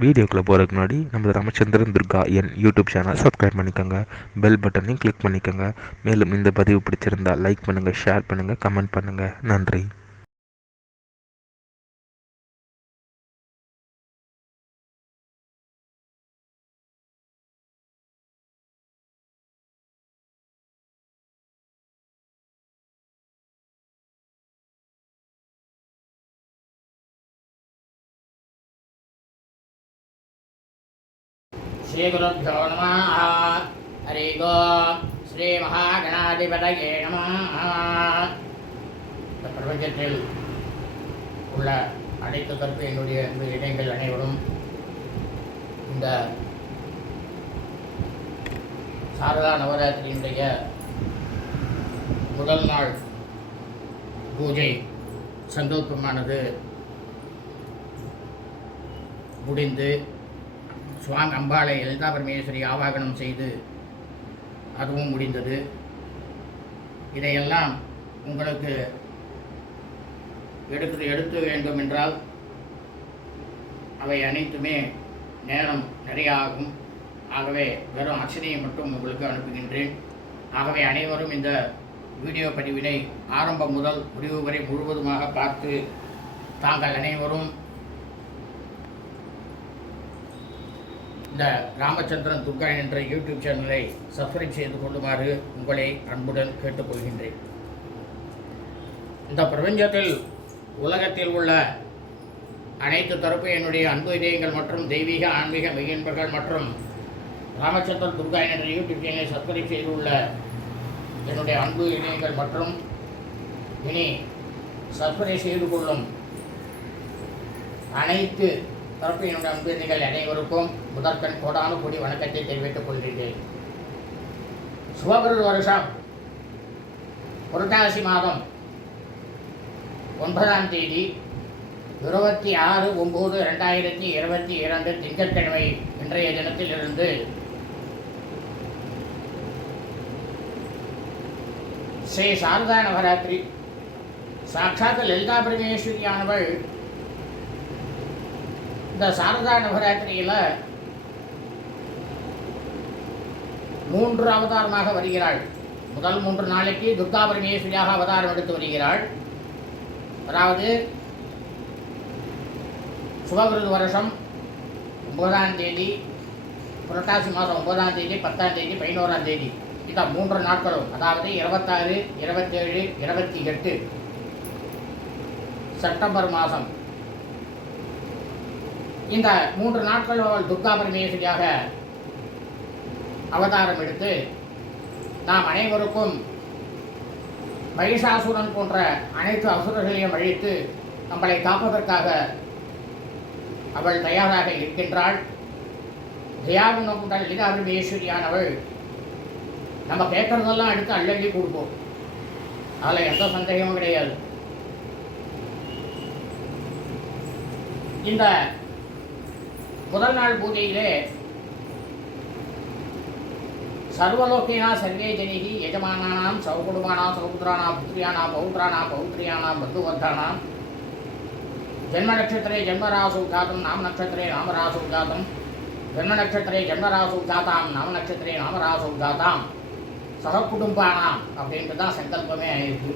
வீடியோக்குள்ளே போகிறதுக்கு முன்னாடி நம்ம ராமச்சந்திரன் துர்கா என் யூடியூப் சேனல் சப்ஸ்கிரைப் பண்ணிக்கோங்க, பெல் பட்டனையும் கிளிக் பண்ணிக்கோங்க. மேலும் இந்த பதிவு பிடிச்சிருந்தால் லைக் பண்ணுங்கள், ஷேர் பண்ணுங்கள், கமெண்ட் பண்ணுங்கள். நன்றி. श्रीगुरुभ्यो नमः. हरि ओम्. श्री महागणाधिपतये நமः. இந்த பிரபஞ்சத்தில் உள்ள அனைத்து கருத்து என்னுடைய இணையங்கள் அனைவரும் இந்த சாரதா நவராத்திரியினுடைய முதல் நாள் பூஜை சங்கல்பமானது முடிந்து சுவாமி அம்பாளை லலிதா பரமேஸ்வரி ஆவாகனம் செய்து அதுவும் முடிந்தது. இதையெல்லாம் உங்களுக்கு எடுத்து வேண்டும் என்றால் அவை அனைத்துமே நேரம் நிறைய ஆகும். ஆகவே வெறும் அர்ச்சனையை மட்டும் உங்களுக்கு அனுப்புகின்றேன். ஆகவே அனைவரும் இந்த வீடியோ பதிவினை ஆரம்பம் முதல் முடிவு வரை முழுவதுமாக பார்த்து தாங்கள் அனைவரும் இந்த ராமச்சந்திரன் துர்கா என்ற யூடியூப் சேனலை சப்ஸ்கிரைப் செய்து கொள்ளுமாறு உங்களை அன்புடன் கேட்டுக்கொள்கின்றேன். இந்த பிரபஞ்சத்தில் உலகத்தில் உள்ள அனைத்து தரப்பு என்னுடைய அன்பு இதயங்கள் மற்றும் தெய்வீக ஆன்மீக மெய்யன்பர்கள் மற்றும் ராமச்சந்திரன் துர்கா என்ற யூடியூப் சேனலை சப்ஸ்கிரைப் செய்துள்ள என்னுடைய அன்பு இதயங்கள் மற்றும் இனி சப்ஸ்கிரைப் செய்து கொள்ளும் அனைத்து தரப்பு என்னுடைய அன்புகள் அனைவருக்கும் முதற்கண் கோடான கூடி வணக்கத்தை தெரிவித்துக் கொள்கிறேன். சுபகிருது வருஷம் புரட்டாசி மாதம் 9ஆம் தேதி 26/9/2022 திங்கட்கிழமை இன்றைய தினத்திலிருந்து ஸ்ரீ சாரதா நவராத்திரி சாட்சாத் லலிதா பரமேஸ்வரியானவள் இந்த சாரதா நவராத்திரியில் 3 அவதாரமாக வருகிறாள். முதல் 3 நாளைக்கு துர்கா பரமேஸ்வரியாக அவதாரம் எடுத்து வருகிறாள். அதாவது சுபகிருது வருஷம் 9ஆம் தேதி, புரட்டாசி மாதம் 9ஆம் தேதி, 10ஆம் தேதி, 11ஆம் தேதி, இந்த 3 நாட்களும், அதாவது 26, 27, 28 செப்டம்பர் மாதம் இந்த 3 நாட்கள் அவள் துர்கா பரமேஸ்வரியாக அவதாரம் எடுத்து நாம் அனைவருக்கும் மகிஷாசுரன் போன்ற அனைத்து அசுரர்களையும் அழித்து நம்மளை காப்பதற்காக அவள் தயாராக இருக்கின்றாள். தயாகுணம் கொண்ட லலிதா பரமேஸ்வரியானவள் நம்ம கேட்கறதெல்லாம் எடுத்து அள்ளி கொடுப்போம். அதில் எந்த சந்தேகமும் கிடையாது. இந்த முதல் நாள் பூஜையிலே சர்வலோகேனா சர்வே ஜனிகி யஜமானானாம் சௌகுடுமானாம் சௌபுத்ரானாம் புத்ரியானாம் பௌத்ரானாம் பௌத்ரியானாம் பந்துவர்தானாம் ஜென்ம நட்சத்திரே ஜென்மராசு ஜாதம் நாம நட்சத்திரே நாமராசு ஜாதம் ஜென்ம நட்சத்திரே ஜென்மராசு ஜாதாம் நாம நட்சத்திரே நாமராசு ஜாதாம் சககுடும்பானாம் அப்படின்ட்டு தான் சங்கல்பமே ஆயிருக்கு.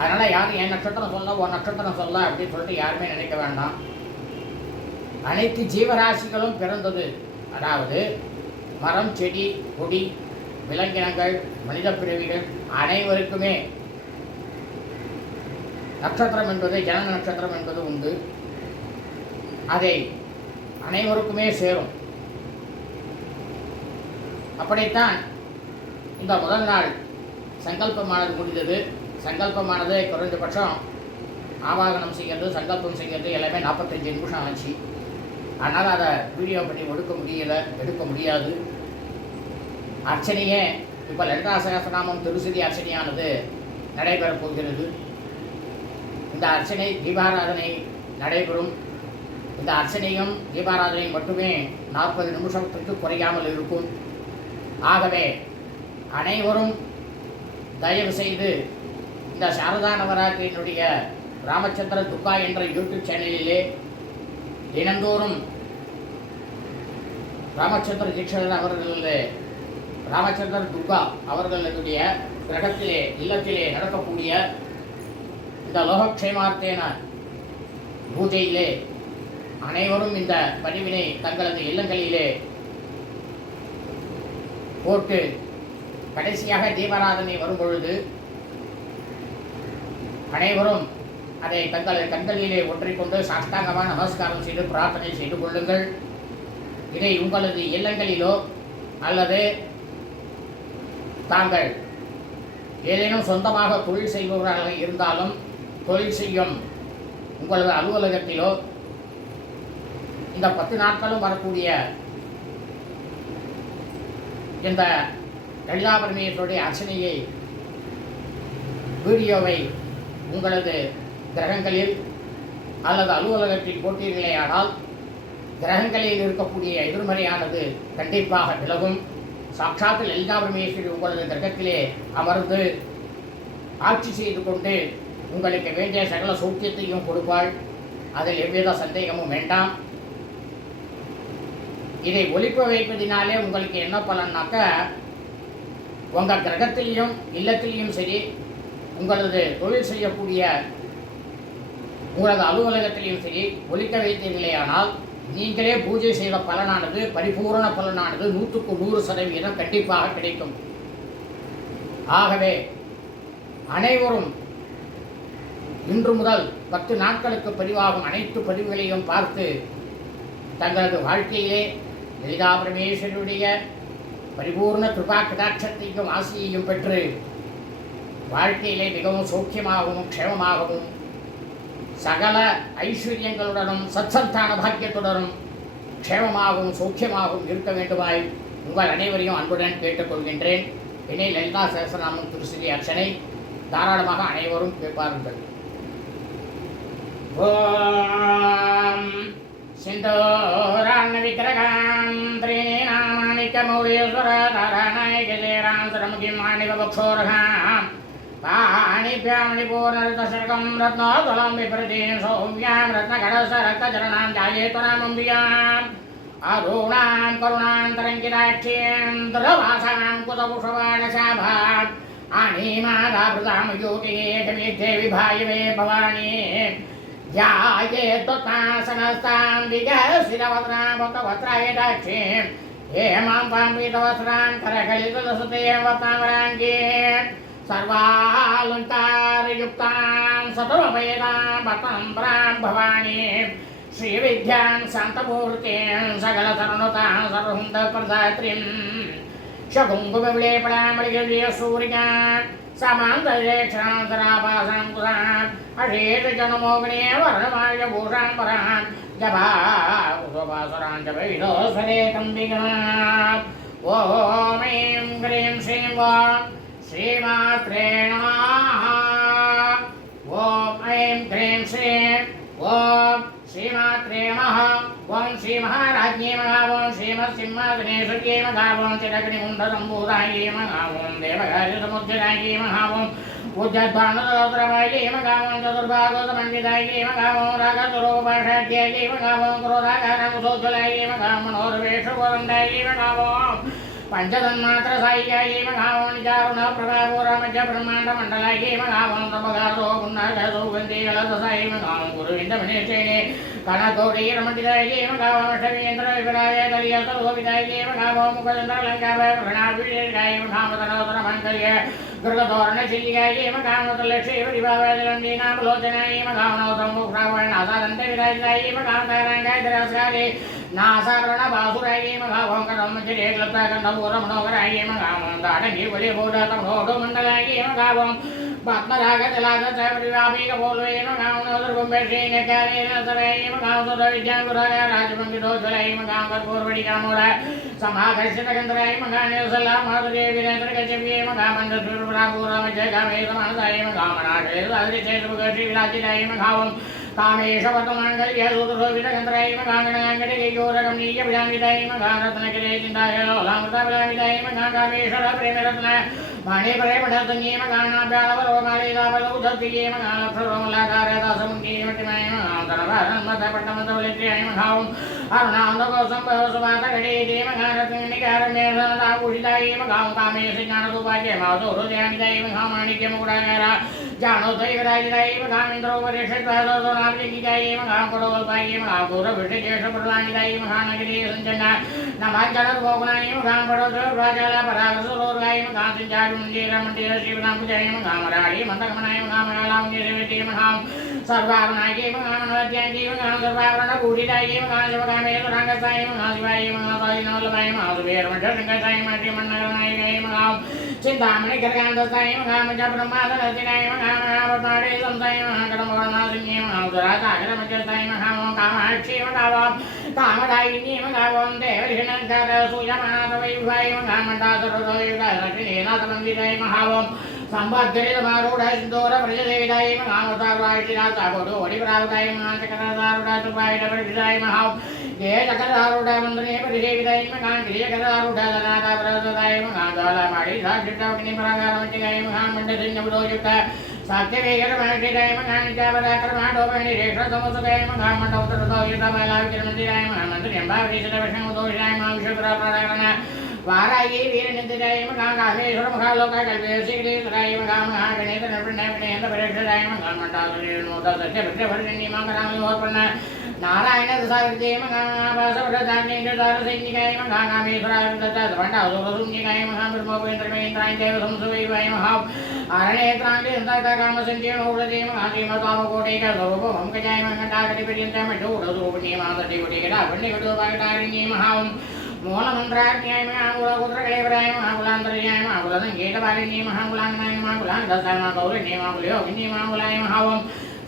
அதனால் யாரும் என் நட்சத்திரம் சொல்ல உன் நட்சத்திரம் சொல்ல அப்படின்னு சொல்லிட்டு யாருமே நினைக்க வேண்டாம். அனைத்து ஜீவராசிகளும் பிறந்தது, அதாவது மரம், செடி, கொடி, விலங்கினங்கள், மனித பிறவிகள் அனைவருக்குமே நட்சத்திரம் என்பது, ஜனன நட்சத்திரம் என்பது உண்டு. அதை அனைவருக்குமே சேரும். அப்படித்தான் இந்த முதல் நாள் சங்கல்பமானது முடிந்தது. சங்கல்பமானது குறைந்தபட்சம் ஆவாகனம் செய்கிறது, சங்கல்பம் செய்கிறது எல்லாமே 45 நிமிஷம் ஆச்சு. அதனால் அதை வீடியோ பண்ணி எடுக்க முடியாது. அர்ச்சனையே இப்போ லலிதா சகஸ்ரநாமம் திருசதி அர்ச்சனையானது நடைபெறப் போகிறது. இந்த அர்ச்சனை தீபாராதனை நடைபெறும். இந்த அர்ச்சனையும் தீபாராதனையும் மட்டுமே 40 நிமிஷத்துக்கு குறையாமல் இருக்கும். ஆகவே அனைவரும் தயவு செய்து இந்த சாரதா நவராத்திரியினுடைய ராமச்சந்திர துர்கா என்ற யூடியூப் சேனலிலே தினந்தோறும் ராமச்சந்திர தீட்சிதர் அவர்கள் ராமச்சந்திரன் துர்கா அவர்களுடைய கிரகத்திலே இல்லத்திலே நடக்கக்கூடிய இந்த லோகக்ஷேமார்த்தேன பூஜையிலே அனைவரும் இந்த பதிவினை தங்களது இல்லங்களிலே போட்டு கடைசியாக தீபாராதனை வரும்பொழுது அனைவரும் அதை தங்களது கண்களிலே ஒன்றிக்கொண்டு சாஷ்டாங்கமாக நமஸ்காரம் செய்து பிரார்த்தனை செய்து கொள்ளுங்கள். இதை உங்களது இல்லங்களிலோ அல்லது தாங்கள் ஏதேனும் சொந்தமாக தொழில் செய்பவர்களாக இருந்தாலும் தொழில் செய்யும் உங்களது அலுவலகத்திலோ இந்த 10 நாட்களும் வரக்கூடிய இந்த லலிதா பரமேஸ்வருடைய அர்ச்சனையை வீடியோவை உங்களது கிரகங்களில் அல்லது அலுவலகத்தில் போட்டீர்களேயானால் கிரகங்களில் இருக்கக்கூடிய எதிர்மறையானது கண்டிப்பாக விலகும். சாட்சாத் லலிதா பரமேஸ்வரி உங்களது கிரகத்திலே அமர்ந்து ஆட்சி செய்து கொண்டு உங்களுக்கு வேண்டிய சகல சௌக்கியத்தையும் கொடுப்பாள். அதில் எவ்வித சந்தேகமும் வேண்டாம். இதை ஒழிப்பு வைப்பதினாலே உங்களுக்கு என்ன பலன்னாக்க, உங்கள் கிரகத்திலையும் இல்லத்திலையும் சரி, உங்களது தொழில் செய்யக்கூடிய உங்களது அலுவலகத்திலையும் சரி ஒழிக்க வைத்தீர்களேயானால் நீங்களே பூஜை செய்த பலனானது பரிபூரண பலனானது 100% கண்டிப்பாக கிடைக்கும். ஆகவே அனைவரும் இன்று முதல் 10 நாட்களுக்கு பதிவாகும் அனைத்து பதிவுகளையும் பார்த்து தங்களது வாழ்க்கையிலே லலிதா பரமேஸ்வரியுடைய பரிபூர்ண கிருபா கடாட்சத்தையும் ஆசியையும் பெற்று வாழ்க்கையிலே மிகவும் சௌக்கியமாகவும் க்ஷேமமாகவும் சகல ஐஸ்வர்யங்களுடனும் சத்சந்தான பாக்கியத்துடனும் க்ஷேமமாகவும் சௌக்கியமாகவும் இருக்க வேண்டுமாய் உங்கள் அனைவரையும் அன்புடன் கேட்டுக்கொள்கின்றேன். இணை லலிதா சகஸ்ரநாமம் திருஸ்ரீ அர்ச்சனை தாராளமாக அனைவரும் கேட்பார்கள். ஓம் சிந்தோரான் விக்கிரகாம் த்ரீநாமாணிக்கமௌலீஸ்வர தாராநாயகேராம் சரமுகிம் மாணிவபக்ஷோரகாம் பாணிभ्यां निपूर्णरत्नशर्कं रत्नोत्तलं विप्रतीं सौम्यां रत्नकड़सरक्तचरणां ध्यायेत्वनामम्बिकाम् अरुणां करुणान्तरङ्गिताक्षीं दृढभासां कुतपुषवाणशाभाम् अणिमादाभृतां योगिगेकमिद्धे विभायवे भवानी ध्यायेत्वत्तासनस्तां विगसिरवदनां भक्तवस्त्रायदाक्षीं हेमां पाम्पीतवस्त्रां करकलितलसते वत्तामराङ्गीं सर्वालङ्कारयुक्तां सतमभेदां भक्तां भवानी श्रीविद्यां शान्तमूर्तिं सकलतरुणतां सर्वहुन्दप्रदात्रीं शकुङ्कुमविलेपणामणिगल्यसूरिकां समान्तरेक्षां सराभासां कुसाम् अशेषजनमोगणे वर्णमार्यभूषां परां जभासुरां जपविदोस्वरे कम्बिकाम् ॐ ऐं क्रीं श्रीं वां श्रीमात्रे नमः। ॐ ऐं क्रीं श्रीं ॐ श्रीमात्रे नमः। ॐ श्रीमहाराज्ञे नमः। ॐ श्रीमत्सिंहासनेश्वर्ये नमः। ॐ चिरग्निकुण्डसम्भूतायै नमः। ॐ देवकार्यसमुद्यतायै नमः। ॐ उज्जद्वानसहस्रमायै नमः। ॐ चतुर्भागोतमण्डितायै नमः। ॐ रागस्वरूपाढ्यायै नमः। ॐ क्रोधाकारणकुशोज्ज्वलायै नमः। मनोरवेशवरन्दायै नमः। पंचतन्मात्रसायिकायै नमः। निजारुणप्रभापूरमध्य ब्रह्माण्डमण्डलायै नमः। तपगारो गुण्डागसौगन्धिगलदसायै नमः। गुरुविन्दमनेशेने कनकौडीरमण्डितायै नमः। अष्टमीन्द्रविपराय कलियतलोविदायै नमः। मुखचन्द्रलङ्काभय प्रणाभिषेकायै नमः। तनोतरमङ्गल्य गृहधोरणशिल्लिकायै नमः। लक्ष्मीपरिभावलण्डीनामलोचनायै नमः। नौतमुखरावणासादन्तविराजितायै नमः। ताराङ्गायधरस्कारे नासारणबासुरायै नमः। ओंकरमञ्जरेक्लप्ताकण्डपूरमनोहरायै नमः। दाडनीवलिभूतमनोडमण्डलायै नमः। पद्मरागजलागचपरिवापीकपोलये नमः। दुर्गुम्बेश्रीनकारेण सरायै नमः। सुरविद्याङ्कुराय राजमङ्गितोज्ज्वलायै नमः। कर्पूरवडिकामूल समाकर्षितगन्धरायै नमः। निर्सलामाधुर्ये विनेत्रकचव्ये नमः। मन्दस्वीर्पुरापूरमजगामे समानसायै नमः। मनाशेर्वादिचेतुमुखश्रीविराजितायै नमः। कामेशवर्तमाङ्गल्य सूत्रशोभितगन्धरायै नमः। गणगाङ्गणयोरगम्नीयविलाङ्गितायै नमः। रत्नगिरे चिन्ताय लोलामृतविलाङ्गितायै नमः। कामेश्वर प्रेमरत्न मणिपरे पठतंगीम गानाभ्यालवरोमालीलावलौधत्तिगीम गानक्षरोमलाकार्यदासमुखीम तिमैम गान्तरभारन्मथपट्टमतवलित्र्यैम घावम् अरुणान्दकोसम्भवसुमातगडीतीम गानत्रिनिकारमेधनदाभूषितायैम गावं कामेशि ज्ञानदुपाग्यमासुरुदयाङ्गिदैम घामाणिक्यमुकुडागारा जानोदैवराजिदैम गामिन्द्रोपरिषद्वादोनाभिजिगैम गांपडोल्पायैम गांपूरभिषिकेशप्रदानिदैम गानगिरी सञ्चन्ना नमाञ्चलद्भोगुणायैम गांपडोद्रवाजलपरागसुरोर्गायैम गांसिञ्जाविमन्दिरमन्दिर शिवनाम्बुजैम गामराळी मन्दगमनायैम गामरालाङ्गिरिवितीम गां सर्वावनायैम गामनवद्याङ्गैम गां सर्वावरणभूषितायैम गां शिवगामेतुरङ्गसायैम गां शिवायैम गां सुवीरमठशृङ्गसायैम श्रीमन्नगरनायकैम गां चिन्तामणि गर्गान्धसायैम गां ब्रह्मादरतिनायैम गां महावताडे संसायैम गणमोहनासिंहैम गां दुरासागरमजसायैम गां कामाक्षीम गावं कामदायिनीम गावं देवऋषिणङ्कर सूयमानाथवैभवैम गां मण्डासुरदोयुगालक्ष्मीनाथमन्दिरैम हावं संबद्धरितमारूढसिन्दूर प्रजदेविदायैम गामतारुडायिनाथाबोधो वडिप्रावतायैम गाचकरदारुडासुपायिडपरिषदायैम हावं जयचकरदारुडमन्त्रे परिसेविदायैम गां गिरियकरदारुडदनाथप्रदायैम गां ज्वालामाडि साक्षितावग्निपरागारमचिगायैम गां मण्डसिंहबुधोयुक्त सात्यवेगरमणिदैम गां नित्यापदाकरमाडोपणिरेषसमुसुगैम गां मण्डोत्तरदोयुतमालाविक्रमन्दिरायैम गां मन्त्र्यम्बाविषदवशमुदोषायैम विश्वकराप्रदाकरण वारायी वीरनिन्दितायैम गां कामेश्वरमुखालोककल्पेश्वरीकृतायैम गां महागणेतनवृण्यविणयन्तपरिषदायैम गां मण्डासुरीर्मोदसत्यभद्रभर्णिमां करामिहोर्पन्न नारायणदसाविद्यैम गां वासवरदान्यैन्द्रदारसैनिकायैम गां कामेश्वराविदत्तभण्डासुरशून्यकायैम गां ब्रह्मोपेन्द्रमेन्द्राय देवसंसुवैवायैम हां अरणेत्राण्डे सन्तकामसञ्चयमौषधैम गां श्रीमतावकोटैकस्वरूपमङ्कजायैम घण्टाकटिपर्यन्तमठोरसूपणीमातटिपुटिकटापण्डिकटोपाकटारिण्यैम हां मूलमन्त्राज्ञायैम आकुलकुत्रकलेवरायैम आकुलान्तर्यायैम आकुलसङ्गीतपालिन्यैम आकुलाङ्गनायैम आकुलाङ्गदसायैम गौरिण्यैम आकुलयोगिन्यैम आकुलायैम हावं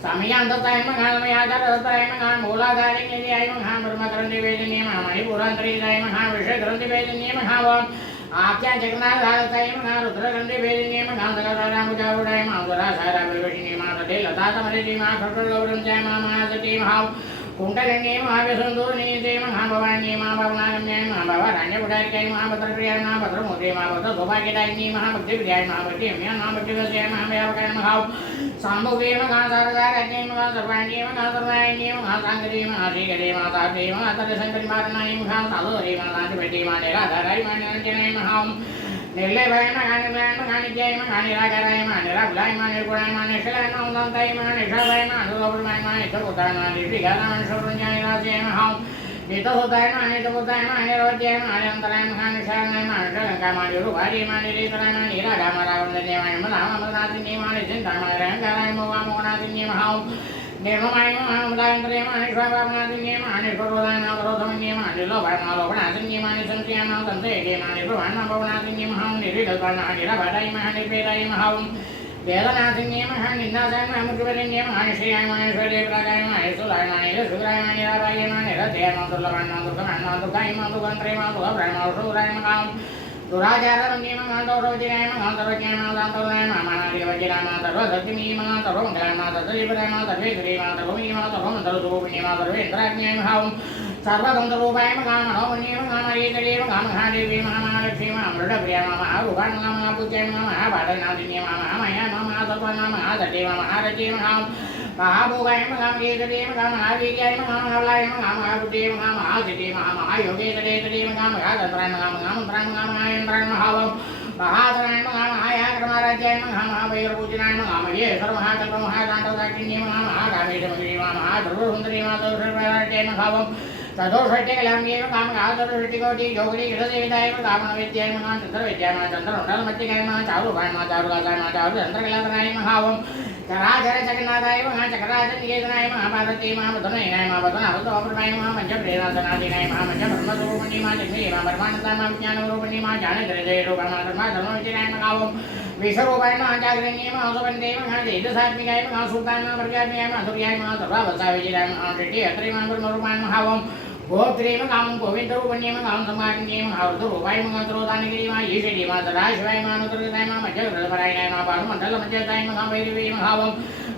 समयान्ततायैम गानमयाचारदत्तायैम गां मूलाधारिण्यैम गां ब्रह्मग्रन्थिवेदिन्यैम मणिपुरान्तरीतायैम गां विषयग्रन्थिवेदिन्यैम हावं आप्याजगन्नाथायैम गां रुद्रग्रन्थिवेदिन्यैम गां सकलरामुजारुडायैम आंसुरासाराविवशिन्यैम तदेलतातमरितीम खड्गगौरञ्जैम महासतीम हावं कुण्डलिन्यैम महाविसुन्दूर्णीयैम महाभवान्यैम महाभवनागम्यैम महाभवारण्यपुटारिकैम महाभद्रप्रियाय महाभद्रमूर्तैम महाभद्रसौभाग्यदायिन्यैम महाभक्तिप्रियाय महाभक्तिम्यां महाभक्तिवस्याय महाव्यापकाय महाव साम्भुवेम गांसारदारज्ञैम गांसर्वाण्यैम गांसर्वाण्यैम गांसाङ्गरीम आशीकरीम आसार्यैम आतर्यसङ्करिमारणायैम गांसालोरीम गांसिपट्यैम निराधारायैम निरञ्जनैम हां निर्लेभयैम गानिलैम गानिज्यैम गानिरागारायैम निराकुलायैम निर्गुणायैम निष्कलैम उदन्तैम निष्कलैम अनुलोभमैम निष्कलुतायैम निर्विघारायैम शून्यायैम हां नितसुतायैम नितपुतायैम निरवद्यैम अनन्तरायैम गानिशारणायैम निष्कलङ्कायैम निरुभार्यैम निरीतरायैम निरागामरावन्दन्यैम नामनाथिन्यैम निश्चिन्तायैम गारायैम मोगामोगनाथिन्यैम हां निर्ममायैम महामुदायन्तरैम निष्पापापनाथिन्यैम निष्परोधायैम करोधमन्यैम निलोभायैम लोभनाथिन्यैम निसंशयैम तन्त्रयैम निरुभान्नभवनाथिन्यैम हां निर्विकल्पायैम निराभाटायैम निर्भेदायैम हां वेदनाथिन्यैम निन्दासायैम मुद्रिवरिण्यैम निश्चयायैम ईश्वरीयप्रागायैम ईश्वरायैम निरसुरायैम निराभायैम निरधेयैम दुर्लभायैम दुर्गमायैम दुर्गायैम दुर्गन्त्रैम दुर्गभ्रैम औषधुरायैम हां दुराचारमन्यैम गान्तौरवज्रायैम गान्तर्वज्ञायैम गान्तरुणायैम मानादिवज्रायैम सर्वसत्यमीयैम सर्वमङ्गलायैम सर्वजीवरायैम सर्वेश्वरीयैम सर्वमीयैम सर्वमन्त्रस्वरूपिण्यैम सर्वेन्द्राज्ञायैम हां सर्वगन्धरूपायैम गामनोमन्यैम गामरीतलीयैम गामहादेवीयैम महालक्ष्मीयैम मृडप्रियैम महारूपायैम महापूज्यैम महापादनादिन्यैम महामयैम महासत्त्वैम महासत्यैम महारथैम हां महाभोगायैम गामगीतलीयैम गामहावीर्यायैम गामहवलायैम गामहाबुद्धियैम गामहासिद्धियैम गामहायोगेतलेतलीयैम गामहातन्त्रायैम गामहामन्त्रायैम गामहायन्त्रायैम हावं महाधरायैम गामहायाक्रमराज्यायैम गामहावैरपूजनायैम गामहेश्वरमहाकल्पमहाकान्तदाक्षिण्यैम गामहाकामेशमगिरीम महाधर्वसुन्दरीम दोषराज्यायैम हावं तदोषट्यकलाम्यैम गामहाधर्वषट्टिकोटि योगिनी गृहदेवितायैम गामनवेद्यायैम चन्द्रवेद्यायैम चन्द्रमण्डलमत्यगायैम चारुभायैम चारुलासायैम चारुचन्द्रकलाधरायैम हावं चराचर जगन्नाथाय चकराचनिकेतनाय महाभारती महामधुनयनाय महाभद्रनाभद्रवप्रदाय महामञ्चप्रेणासनादिनाय महामञ्चब्रह्मस्वरूपिणी महाजन्मे महाब्रह्मानन्दा महाविज्ञानरूपिणी महाज्ञानधृजयरूपमाधर्माधर्मविजयाय महावं विश्वरूपाय महाजागरण्ये महासुवन्दे महाजैतसात्मिकाय महासूताय महाप्रजात्मिकाय महासूर्याय महासर्वावसाविजयाय महाषट्टि अत्रे महाब्रह्मरूपाय महावं गोत्रेम गामं गोविन्दरूपण्येम गामं समागण्येम महावृतरूपाय महात्रोदानगिरि ईश्वरी महासदाशिवाय महानुद्रगताय महामध्यप्रदपरायणाय महापारुमण्डलमध्यताय महाभैरवी महावं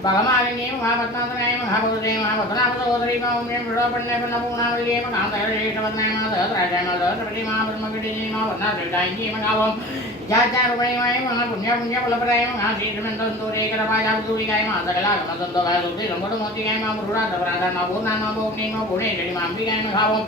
भगमालिन्येम महापद्मासनाय महाभगवते महापद्मनाभसहोदरी महाम्येम विडोपण्यपन्नपूर्णावल्येम गामतैरेशवदनाय महासहस्राजाय महासहस्रपति महाब्रह्मगिरिजे महावन्नादेवतायेम गावं विद्याचारूपणेमाय महा पुण्य पुण्य फलप्रदाय महा श्रीमन्तोरे करपाजावतुलिकाय महा सकलागमसन्तोकाय सुते संपदमोतिकाय महा मुरुराधपराधा मा पूर्णा मा भोग्ने मा पुणे जडि माम्बिकाय महावम्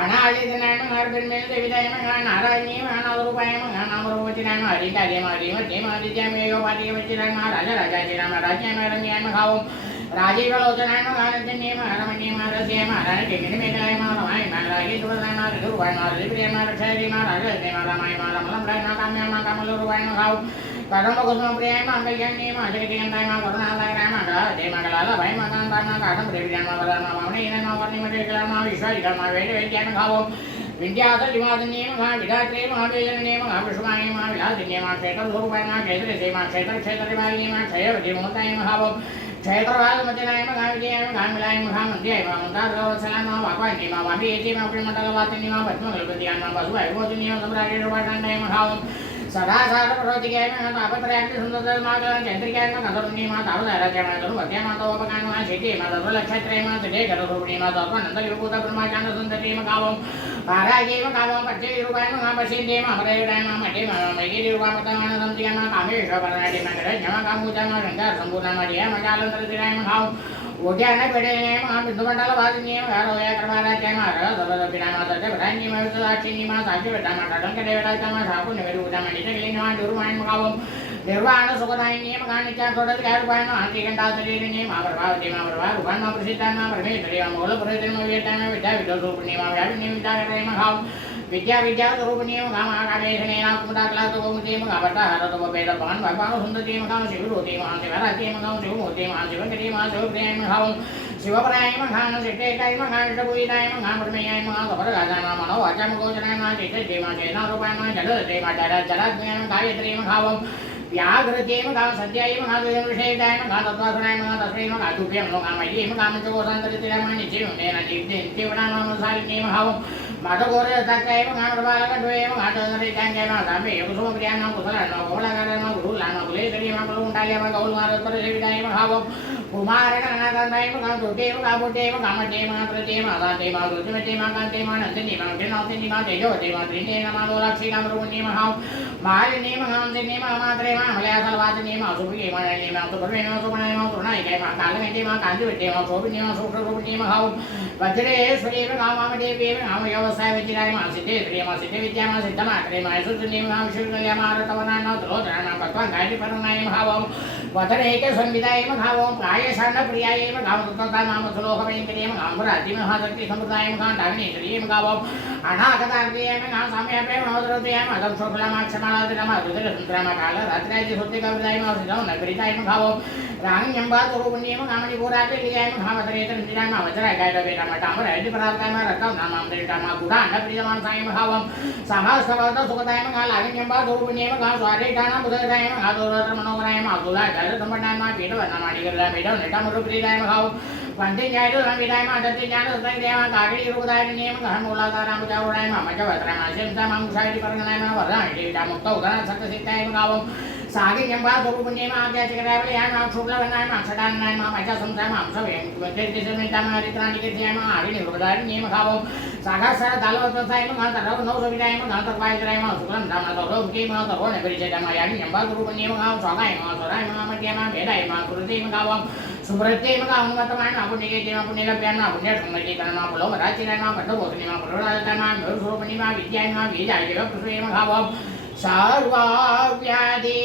अनादितनाय महा हरबिर्मेल देविताय महा नारायणी महा नामरूपाय महा नामरूपचिनाय महा हरिताय महा हरिमते महा दित्याय योपादिकवचिनाय महा राजा राजाय राम राज्याय महा रम्याय महावम् राजीवलोचनाय महा रजन्ये महा रमणीय महा रस्याय महा राजकेमिनिमेकलाय महा रमाय महा राजेश्वराय महा रुवाय महा रिप्रिय महा रक्षाय महा राजते महा रमाय महा रमलम्लाय महा काम्याय महा कामलरुवाय महावम् कर्मकुसुमप्रियाय महा कल्याण्ये महा जगतिकान्ताय महा करुणालय राय महा जय महा कलालभाय महा कान्ताय महा काठं प्रेमियाय महा वरदाय महा वामनेय महा वर्णिमतेकलाय महा विश्वादिकाय महा वेदवेद्याय महावम् विद्याधरिमादिन्ये महा विधात्रे महा वेदनये महा विश्वाय महा विलासिन्ये महा क्षेत्रस्वरूपाय महा क्षेत्रसे महा क्षेत्रक्षेत्रविभागिने महा क्षयवति मोहताय महावम् क्षेत्रवादमतिनाय महा विजयाय महा मिलाय महा मन्त्याय महा मन्दारवत्सलाय महा वाक्वान्ये महा वामियेति महा प्रेमतलवातिन्ये महा पद्मगल्पतियाय महा वसुवाय वोतिन्ये महा सम्राजेरुपाठान्ताय महावम् सदा सारप्रतिकाय महा तापत्रयाय सुन्दरदल महा चन्द्रिकाय महा कथरुण्ये महा तावदाराज्याय महा धनुवत्याय महा तवोपकाय महा शेते महा सर्वलक्षत्रे महा तटे कररूपिणी महा तत्त्वानन्दविभूत ब्रह्माचार्यसुन्दरी महावम् काराजे महावम् पच्चैरूपाय महा पश्यन्ते महा हरयुराय महा मठे महा मैगिरिरूपाय महा संतिकाय महा कामेश्वरपरनाय महा करज्ञ महा कामूजाय महा शङ्कर सम्पूर्णाय महा जय महा जालन्तरतिराय महावम् उद्यान पेडे महा बिन्दुमण्डलवासिन्ये महा रोया कर्माराज्याय महा रसदपिनाय महा सत्यभ्रान्ये महा विश्वसाक्षिन्ये महा साक्षिवेदाय महा टङ्कदेवताय महा ठाकुर्निवेदूताय महा निजगलिन्ये महा दुर्वाय महावम् निर्वाण सुखदायिन्ये महा नित्यार्थोदत्कारूपाय महा श्रीकण्ठासुरीरिण्ये महा प्रभावती महा प्रभारूपाय महा प्रसिद्धाय महा परमेश्वरी महा मूलपुरोहिते महा वेदाय महा विद्याविद्यास्वरूपिणी महा व्यापिन्ये विद्याकरे महावम् विद्याविद्यास्वरूपिणी महा महाकालेशने नाकुमुदाकलातोमुते महा भट्टाहारतोपेदपान् भगवानुसुन्दते महा शिवरूते महा शिवरात्ये महा शिवमूर्ते महा शिवगिरि महा शिवप्रियाय महावम् शिवपराय महा सिद्धेकाय महा विष्णुपूजिताय महा प्रमेयाय महा सफलगाताय महा मनोवाचामगोचराय महा चैतन्ये महा चेतनारूपाय महा जलधरे महा जलात्मयाय महा गायत्री महावम् व्याघ्रते महा सद्याय महा विषयदाय महा तत्त्वासनाय महा तस्मै महा तुभ्यं महा मय्ये महा कामचकोसान्तरित्याय महा नित्यमेन नित्यवनामसारिण्ये महावम् माधवगोरताय महा प्रबालकण्डवे महा चन्द्रिकाय महा साम्बे कुसुमप्रियाय महा कुशलाय महा गोलाकाराय महा गुरुलाय महा कुलेश्वरी महा कुलकुण्डालय महा गौलमारत्परसेविताय महावम् कुमारगणनाथाय महा दुर्गे महा बुद्धे महा कामते महा प्रते महा दान्ते महा दुर्जमते महा कान्ते महा नन्दिनी महा विष्णुवन्दिनी महा तेजोवते महा त्रिने नमः लोलाक्षी नामरूपिणी महा मालिनी महा हंसिनी महा मात्रे महा मलयासलवासिनी महा सुभगे महा नलिनी महा सुभर्वे महा सुमनाय महा पूर्णायिकाय महा कालमेते महा कान्तिवते महा शोभिनी महा सूक्ष्मरूपिणी महा वज्रेश्वरी महा वामदेवी महा व्यवसाय विचिराय महा सिद्धेश्वरी महा सिद्धविद्या महा सिद्धमात्रे महा सुजनी महा विश्वकल्या महा रतवनाय महा त्रोधनाय महा पक्वाङ्गाय परनाय महावम् वदनेके संविदाय महावम् प्रायशान्नप्रियाय महा तथा नाम सुलोकवेङ्कटे महा अम्बराति महा शक्ति समुदाय महा डाग्नेश्वरी महावम् अनागतार्ये महा साम्यापे महोदरते महा दक्षोफलमाक्षमालाति महा रुद्रसुन्दरम काल रात्र्याजि सुत्तिकविदाय महा सिद्धौनगरिताय महावम् राङ्ग्यम्बातुरूपिण्ये महा मणिपुरातिलियाय महा वदनेतरञ्जिताय महा वज्रायकाय मठामरायति परार्काय महा रक्तं नामामृता महा गुडान्नप्रियमांसाय महावम् समास्तवत सुखदाय महा लागिन्यम्बातुरूपिण्ये महा स्वारेठानां बुधदाय महा दुरमनोहराय महा दुलाचार्य संपन्नाय महा पीठवन्नमाणिकरदाय पीठवनिटामरुप्रीदाय महावम् पंचज्ञाय संविदाय महा दत्तज्ञान सत्संगदेय महा कागिणी रूपदाय नियम घन मूलाधारामुदावडाय महा मजवस्त्राय महा शिवता महा मुषायति परगणाय महा वरदाय देवता मुक्तौ उदर सत्सिद्धाय महावम् सागिन्यम्बातुरूपिण्ये महा आद्याचिकरावलयाय महा शुक्लवर्णाय महा षडान्नाय महा मज्जासंसाय महा हंसवें चैत्यसमेताय महा हरित्राणिकेत्याय महा हरिणी रूपदाय नियम महावम् सागासर दालवत्साय महा तरवनौ सविदाय महा तर्वायित्राय महा शुक्लं धाम तौरभुके महा तर्वणपरिचय महा यागिन्यम्बातुरूपिण्ये महा स्वागाय महा स्वराय महा मध्याय महा भेदाय महा कुरुते महावम् सुब्रते महा अनुगतमाय महा पुण्यकेते महा पुण्यलभ्याय महा पुण्यसंगतिकरण महा पुलोमराचिराय महा पट्टबोधिनी महा पुरोराजताय महा मेरुस्वरूपिणी महा विद्याय महा बीजाय जगत्पुष्पे महावम् सर्वव्याधि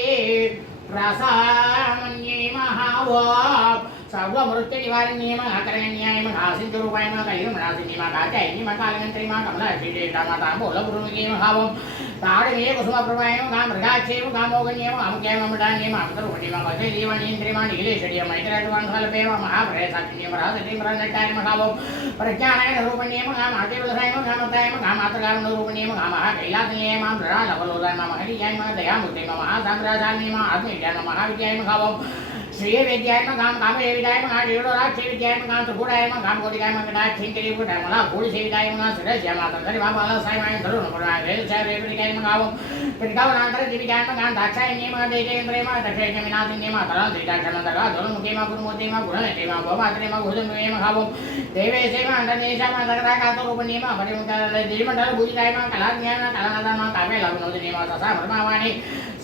प्रसामन्ये महावम् सर्वमृत्युनिवारिण्ये महा करण्याय महा सिद्धरूपाय महा कैर्मणासिन्ये महा कात्यायिनी महा कालगन्त्री महा कमलाक्षीदेवता महा ताम्बूलपुरुमिके महावम् ताडमे कुसुमप्रभाय महा मृगाक्षे महा मोगन्ये महा मुख्याय महा मृडान्ये महा अमृतरूपिणी महा वैदेवीवनीन्द्रे महा नीलेश्वर्ये महा मैत्रराजवान्फलपे महा महाप्रयसाक्षिण्ये महा सती महानट्टाय महावम् प्रज्ञानयनरूपिण्ये महा महादेवदसाय महा मताय महा मातृकारुणरूपिण्ये महा महाकैलासन्ये महा मृडालवलोदाय महा महरीयाय महा दयामूर्ते महा महासाम्राजान्ये महा आत्मविद्याय महा महाविद्याय महावम् श्रीय विद्याय मगाम कामे विद्याय मगा जीवो राक्षे विद्याय मगा त्रिपुराय मगा गोदिकाय मगा छिंकरी पुटाय मगा गोडी से विद्याय मगा सुरेश जमा तंदरी बाबा ला साई माय धरो न पड़ा रे से रे विद्याय मगाओ त्रिकाव नांतर दिविद्याय मगा दाक्षाय नियम देजेंद्र मा दक्षे जमिनाथ नियम तरा त्रिका क्षमतरा धरो मुखे मा गुरु मोते मा गुण ते मा बाबा त्रे मा भोजन नियम खावो देवे से मा अंडने सा मा दगरा का तो रूप नियम भरे मुदर ले देव मंडल बुझाय मा कला ज्ञान कला मा कावे लगनो नियम तसा ब्रह्मवाणी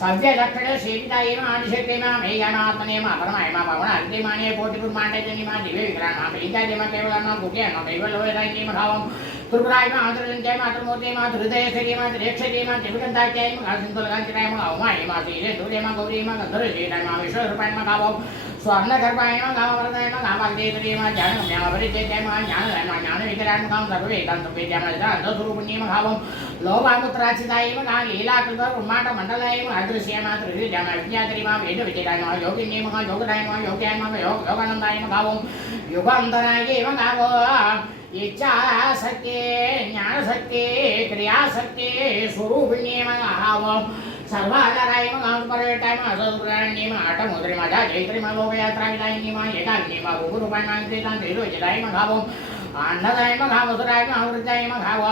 सव्य लक्षण सेविताय मा आदिशक्ति मा मेघनात्मने मा परमाय मा भवन अग्निमाने कोटिपुर मांडे जनि मा दिव्य विग्रह मा इंद्रिय मा केवल मा गुज्ञ मा केवल होय राय नियम खावो त्रिपुराय मा आदरंजय मा त्रिमूर्ति मा हृदय से मा त्रिक्षति मा त्रिविकंताय मा सिंधुल गांचराय मा उमाय मा तीरे दूरे मा गौरी मा गंधर्व जीराय मा विश्व रूपाय मा खावो स्वर्ण गर्भाय मा गाम वरदाय मा गाम देवरी मा ज्ञान म्या परिचय मा ज्ञान राय मा ज्ञान विग्रह मा गाम सर्व वेदांत विद्या मा जान स्वरूप नियम खावो लोभामुत्राचिताय मा गा लीला कृत उन्माट मंडलाय मा अदृश्य मा त्रिविद्या मा विज्ञात्री मा वेद विचराय मा योगी नियम मा योगदाय मा योग्याय मा योगानंदाय मा खावो युगांतराय मा गावो इच्छा शक्ति ज्ञान शक्ति क्रिया शक्ति स्वरूप नियम खावो सर्वाधाराय मा गाम पर्यटाय मा असुराय नियम आठ मुद्रे मा जयत्री मा लोक यात्रा विदाय नियम एकाग्नि नियम गुरु रूपाय मा कृतां तेरो जलाय मा खावो अन्नदाय मा खावो सुराय मा अमृताय मा खावो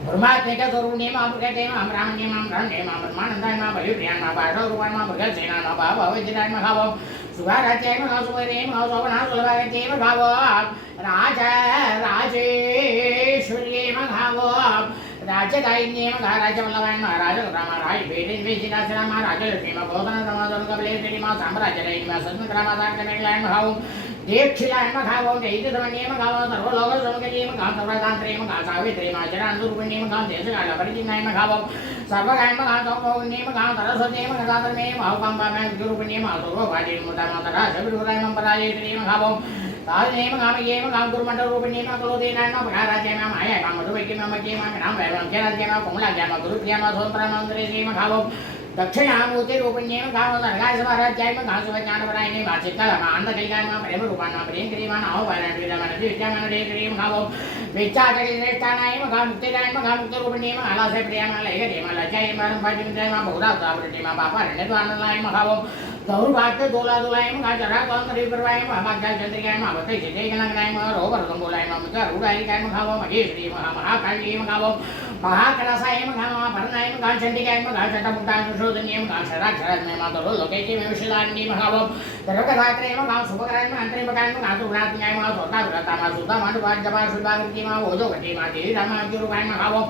ब्रह्मात्मिक स्वरूप नियम अमृत मा ब्राह्मण नियम ब्रह्म नियम ब्रह्मानंदाय मा बलिप्रियान मा पाठो रूपाय मा भगत सेना मा भाव विजयाय मा खावो सुभाराज्याय मा सुवरे मा शोभना सुलभाय मा खावो राजा राजेश्वरी मा खावो राज्यदायी नियम गा राज्य वल्लभाय महाराज राम राय बेदिन वेशिदासरा महाराज लक्ष्मी मा गोधन समाधन कबले तेरी मा साम्राज्य राय मा सन्मत रामादान कनेलाय मा खावो दीक्षिलाय मा खावो दैत्य समन्य मा खावो सर्व लोक समके नियम गा सर्वदांत्रे मा गा सावित्री मा चरण रूप नियम गा देश गा परिचिनाय मा खावो सर्व गाय मा गा तो नियम गा सरस्वती मा गातर में मा कांबा मा रूप नियम सर्व भाजी मुदा मा तरा सब रूराय मा पराय नियम खावो ताज नियम गा मा ये मा गा गुरु मंडल रूप नियम कलो देना मा भगा राज्य मा माया गा मधु के मा के मा नाम वैभव के राज्य मा कोमला ज्ञा मा गुरु प्रिया मा सोमप्रा मंदिरे श्री मा खावो दक्षिणामूर्ति रूपण्येम खावो नरगाय समाराज्याय मा घासु ज्ञान वरायने मा चित्तल मा अंध कल्याण मा प्रेम रूपान मा प्रेम क्रिया मा नाव वारण विद्या मा नदी विद्या मा नदी क्रिया मा खावो विचारकरी श्रेष्ठानाय मा गा मुक्ति दाय मा गा मुक्ति रूपण्येम आलासे प्रिया मा लय दे मा लजाय मा भाजी विद्या मा बहुरा सावृति मा बापा रणे तो आनंदलाय मा खावो गौर बात दोला दोलाय मा जरा कौन करी करवाय मा भाग्य चंद्रिकाय मा बते चिते गणनाय मा रोबर बोलाय मा मुका रूडाय काय मा खावो महेश्वरी मा महाकाली मा खावो महाकलासाय मा गा परनाय मा चंडिकाय मा चंडा मुक्ताय शोधनीय मा शरा शरद में मा तो लोकेची में विषदानी मा खावो तरक रात्रे मा गा शुभकराय मा अंतरे मकाय मा तो रात न्याय मा सोता व्रता मा सुदा मा वाज जबा सुदागती मा ओजो गति मा देवी रामा गुरुबाय मा खावो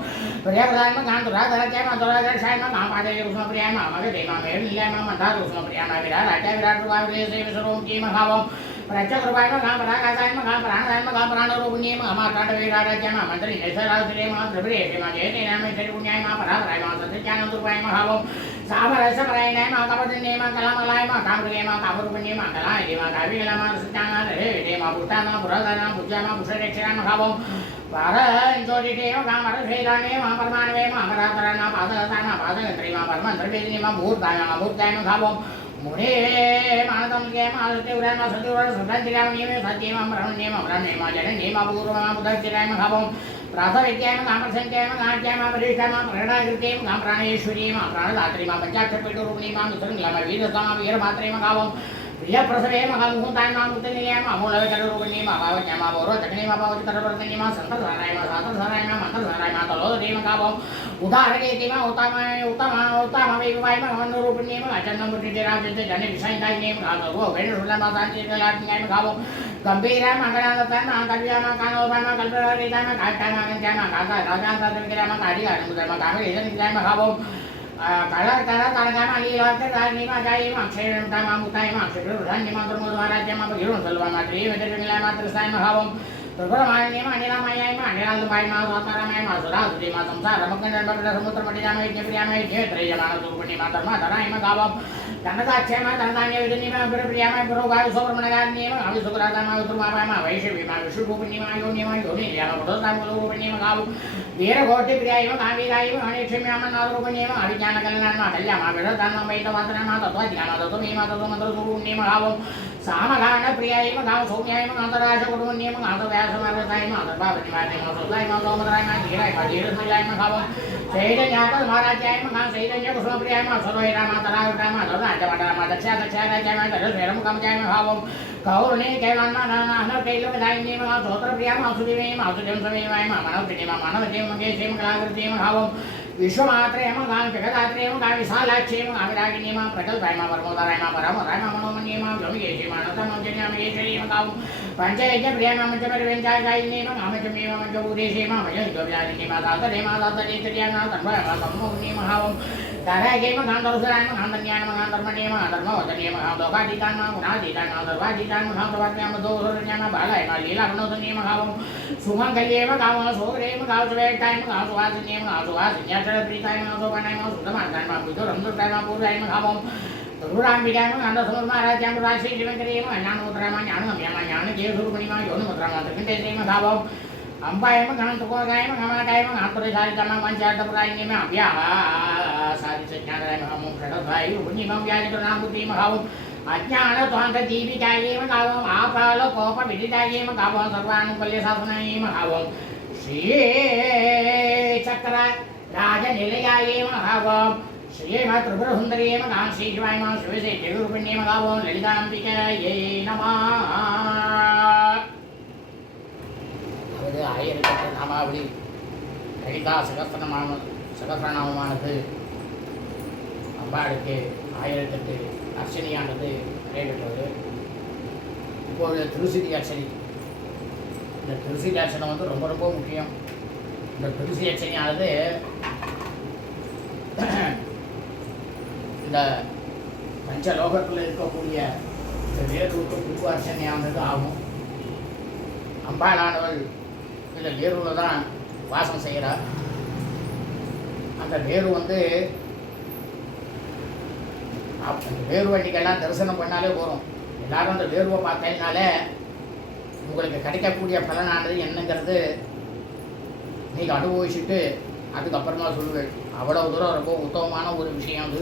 प्रयागराज मा गा तो राजा मा तो राजा साय मा गा पादे उसमा प्रिया मा मगे दे मा मेल लीला मा मंदा उसमा प्रिया मा विराट राजा विराट रूपा से विश्वरूप की मा खावो प्रत्यक्ष रूपाय मा गा परागासाय मा गा प्राणाय मा गा प्राण रूप नियम मा कांड विराट राजा मा मंत्री नेसराज श्री मा द्रविड़े मा जयते नाम श्री पुण्याय मा परापराय मा सत्यान रूपाय मा खावो सामरस परायनाय मा कपदने मा कलामलाय मा कामृगे मा कामरूपण्ये मा कलाय मा काविला मा सत्यान रे रे मा पुटाना पुरादाना पूज्या मा पुष्परेक्षणा मा खावो भारत जोदिते मा गा मर भेदाने मा परमानवे मा परातरना पादताना पादयंत्री मा परमंत्रवेदिनी मा भूताय मा खावो मुने मानदम के मा सत्यव्रत मा सत्यव्रत सत्यजिराम नियम सत्य मा ब्रह्मण्य मा ब्रह्मण्य मा जननी मा पूर्व मा बुद्धजिराय मा खावो प्रातविद्याय मा कामसंख्याय मा गाज्याय मा परिष्ठाय मा प्रणाकृते मा प्राणेश्वरी मा प्राणदात्री मा पंचाक्षरपीठ रूपिणी मा मित्रंगला मा वीरता मा वीरमात्रे मा खावो प्रिय प्रसवे मा मुहूर्ताय मा मुक्तनिलय मा मूलविकर रूपिणी मा भावज्ञा मा भौरो चक्नी मा भावति करवर्तनी मा संतधाराय मा सातधाराय मा मंत्रधाराय मा तलोदरी मा खावो उदाहरणे मा उत्तम वेगवाय मा अनुरूपिणी मा अचन्न मुट्टि राजते जने विषयदाय मा खावो वेण रुला मा दांति लाटनाय मा खावो गंभीरा मा गणादता मा कव्या मा कानोबा मा कल्परेता मा काटा मा गंजा मा काका राजा राजा मा काडी आनुदा मा कामे इदन मा खावो काला काला तारगा मा लीला के रानी मा जाई मा क्षेत्रम मा मुताय मा क्षेत्र धान्य मा धर्म महाराज मा गिरोन सलवा मा त्रि वेदर मिलाय मा त्रसाय मा खावो तोरमाय मा अनिला माय मा अनिला बाय मा वातारामय मा सुरा सुरी मा संसार मकन बगड समुद्र मटिजा मा प्रिया मा जे त्रय मा सुरपणी मा धर्म धराय मा गावो धनदाच्य मा धनदान्य विदनी मा प्रिया मा पुरोगाय सोब्रमणगान्य मा अवि सुग्राता मा उत्तमा मा वैश्वी मा विष्णुरूपिणी मा योनि मा या मा बुद्धता मा रूपिणी मा गावो वीर कोटि प्रियाय मा कावीराय मा अनिक्षम्य मा नारूपिणी मा अभिज्ञान कल्याण मा कल्या मा विरदान मा वैत वासना मा तत्वज्ञान तत्वमी मा तत्व मंत्र स्वरूपिणी मा गावो सामगान प्रियाय मा गावो सौम्याय मा अंतराश कुटुंबन्य मा अंतव्यास मा रसाय मा अंतर्भावनि मा सोदाय मा सोमराय मा धीराय मा धीरसयाय मा गावो चैतन्यात महाराजाय महा चैतन्य कुसुमप्रियाय महा सर्वैरामातरावताय महा धर्माजमातरामा दक्षादक्षाराजाय महा धर्मस्वैरमुखमजाय महा ओम कौरणे कैवान्नानाहनर कैलोकदायिने महा सोत्रप्रिया महा सुदेवे महा सुदेवं समेवाय महा मानवप्रिये महा मानवदेव मगेशे मकलाकृते महा ओम विश्वमात्रे महा जगदात्रे महा विशालाक्षे महा विरागिने महा प्रकल्पाय महा परमोदाराय महा परमोदाराय महा मनोमन्ये महा व्योमकेशे महा नतमोजन्यामगेश्वरी महा ओम पंचयज्ञ प्रिया महा मज्जपरिवेञ्चाय गायिने महा मज्जमे महा मज्जपूरेशे महा मज्जविलादिने महा दातरे महा दातरे त्रिया महा तन्वय महा तन्मोग्ने महा ओम तारागे महा दरुसराय महा धन्याय महा धर्मणे महा धर्मवदने महा लोकातीताय महा गुणातीताय महा सर्वातीताय महा प्रवाक्य महा दोसरण्य महा बालाय महा लीलागुणोदने महा ओम सुमंगल्ये महा सोगरे महा सुवेटाय महा सुवासिने महा सुवासिन्याचर प्रीताय महा सोपानाय महा सुधमानताय महा विदुरमृताय महा पूर्वाय महा ओम गुरुराम्बिकाय महा नरसमुर्माराज्यां गुराश्री शिवङ्करे महा ज्ञानमुद्राय महा ज्ञानगम्याय महा ज्ञानकेयस्वरूपिणी महा योनिमुद्राय महा त्रिकण्ठेश्वरी महा ओम अम्बाय महा तुकोगाय महा महाकाय महा आत्मरिसारिताय महा पञ्चार्थपुरायिने महा व्यासादिसज्ञानाय महा ओम प्रणताय रूपिणी महा व्याधिकरणामूर्ति महा ओम अज्ञानत्वान्तदीपिकायै महा ओम आपालोकोपविदितायै महा ओम सर्वानुकल्यशासनायै महा ओम श्रीचक्र राजनिलयायै महा ओम श्री मा त्रिपुरसुन्दरी महा श्री शिवाय महा शिवसे जगरूपिण्ये महा ओम ललिताम्बिकायै नमः அதாவது 1008 நாமாவளி லலிதா சகஸ்ரநாமமானது அம்பாளுக்கு 1008 அர்ச்சனையானது நடைபெற்றது. இப்பொழுது திருசிதி அர்ச்சனை. இந்த திருசிதி அர்ச்சனை வந்து ரொம்ப ரொம்ப முக்கியம். இந்த திருசி அர்ச்சனையானது இந்த பஞ்சலோகத்தில் இருக்கக்கூடிய இந்த வேலூருக்கு புது அர்ச்சனையானது ஆகும். அம்பாளானவள் இந்த வேலூரில் தான் வாசம் செய்கிறார். அந்த வேரு வந்து அந்த வேர்வை அன்றைக்கெல்லாம் தரிசனம் பண்ணாலே போகிறோம். எல்லாரும் அந்த வேர்வை பார்த்ததுனால உங்களுக்கு கிடைக்கக்கூடிய பலனானது என்னங்கிறது நீங்கள் அனுபவிச்சுட்டு அதுக்கப்புறமா சொல்லுவேன். அவ்வளோ தூரம் ரொம்ப உத்தமமான ஒரு விஷயம் அது.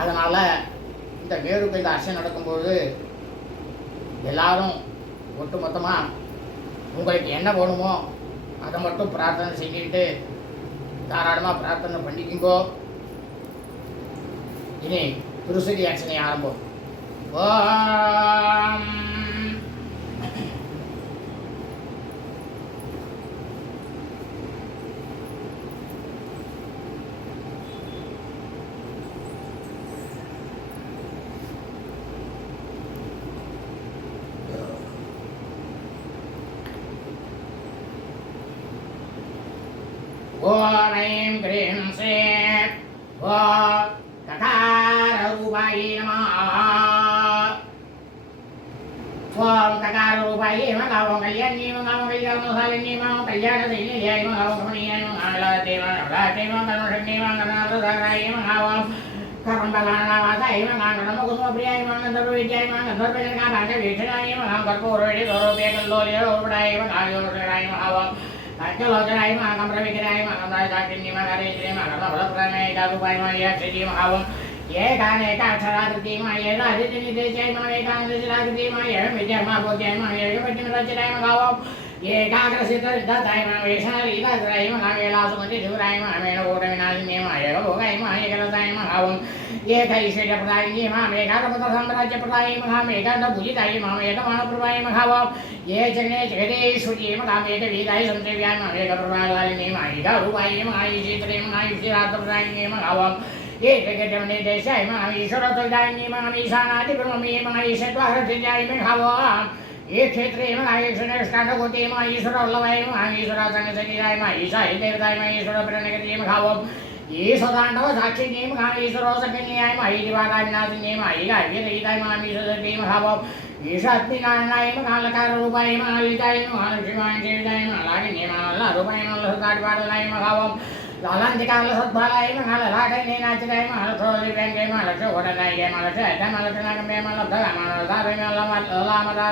அதனால் இந்த வேருக்கு இந்த அர்ச்சனை நடக்கும்போது எல்லாரும் ஒட்டு மொத்தமாக உங்களுக்கு என்ன வேணுமோ அதை மட்டும் பிரார்த்தனை செஞ்சுக்கிட்டு தாராளமாக பிரார்த்தனை பண்ணிக்கிங்கோ. இனி திருசதி அர்ச்சனை ஆரம்பம். ஓம் ஓம் ஐம் க்ரீம் ஸ்ரீம் ஓம் ககாரரூபாயே நமः. ஓம் ககாரரூபாயே நமः. ஓம் கல்யாணியே நமः. ஓம் கல்யாணசாலினியே நமः. ஓம் கல்யாணசைலினியே நமः. ஓம் கமனியே நமः. லலாட்டே நமः. லலாட்டே நமः. கருணசக்தியே நமः. கருணாரதாராயே நமः. ஓம் கரம்பலானாவாசாய நமः. கர்மகுசுமப்ரியாய நமः. கந்தர்வவித்யாய நமः. கந்தர்வஜனகாபாண்டவீక్షణாய நமः. கற்பூரவெளி கௌரவபே கல்லோலிய கௌரவடாய நமः. ஆயோஷராய நமः. ஓம் அச்சலோச்சனாய மகா கம்பரவிக்கிராய மகந்தாய சாட்சின்ய மகாரேஸ்வரிய மகர்மபலப்பிரமேய காகுபாய மகேஸ்வரிய மகாவம் ஏகாநேகாட்சராகிருதி மகேகாதித்யநிதேசாய மகேகாந்தசிராகிருதி மகேகம் வித்யாமாபோத்தியாய மகேகபட்சமிரச்சிராய மகாவம் ஏகாகிரசிதாய மகேஷாரீதாகிராய மகாவேலாசுமதி சிவராய மகமேனகோடவிநாசினிய மகேகபோகாய மகேகரசாய மகாவம் ஏகைஸ்வர்யப்பிரதாயினி மகாமேகாரமதசாம்ராஜ்யப்பிரதாய மகாமேகாந்தபுஜிதாய மகாமேகமானப்பிரபாய மகாவம் ये जगने जगदेश्वरी मकामेक वीराय संसेव्याय महेक प्रभालालिनी मायिका रूपाय महाईश्वरे महाईश्वरात्मरायिनी महावम ये जगदमने देशाय महाईश्वरत्वदायिनी महाईशानादि ब्रह्मे महाईश्वरत्वहृदयाय महावम ये क्षेत्रे महाईश्वरष्टानकोटे महाईश्वरवल्लभाय महाईश्वरासंगसरीराय महाईशाय देवताय महाईश्वरप्रणगतिये महावम ये सदाण्डव साक्षिणे महाईश्वरोसकन्याय महाईदिवादाय विनाशिने महाईगाव्यदयिताय महाईश्वरते महावम ईशात्मिकाननाय महालकाररूपाय महालिताय महालक्ष्मीवाय सेविताय महालागिने महालारूपाय महालसताडिवादलाय महावम लालान्तिकालसद्भालाय महाललाटने नाचिताय महालक्षोदिव्याङ्गे महालक्षोघटनाय महालक्षयताय महालक्षनागम्ये महालब्धगाय महालधारय महाललामदा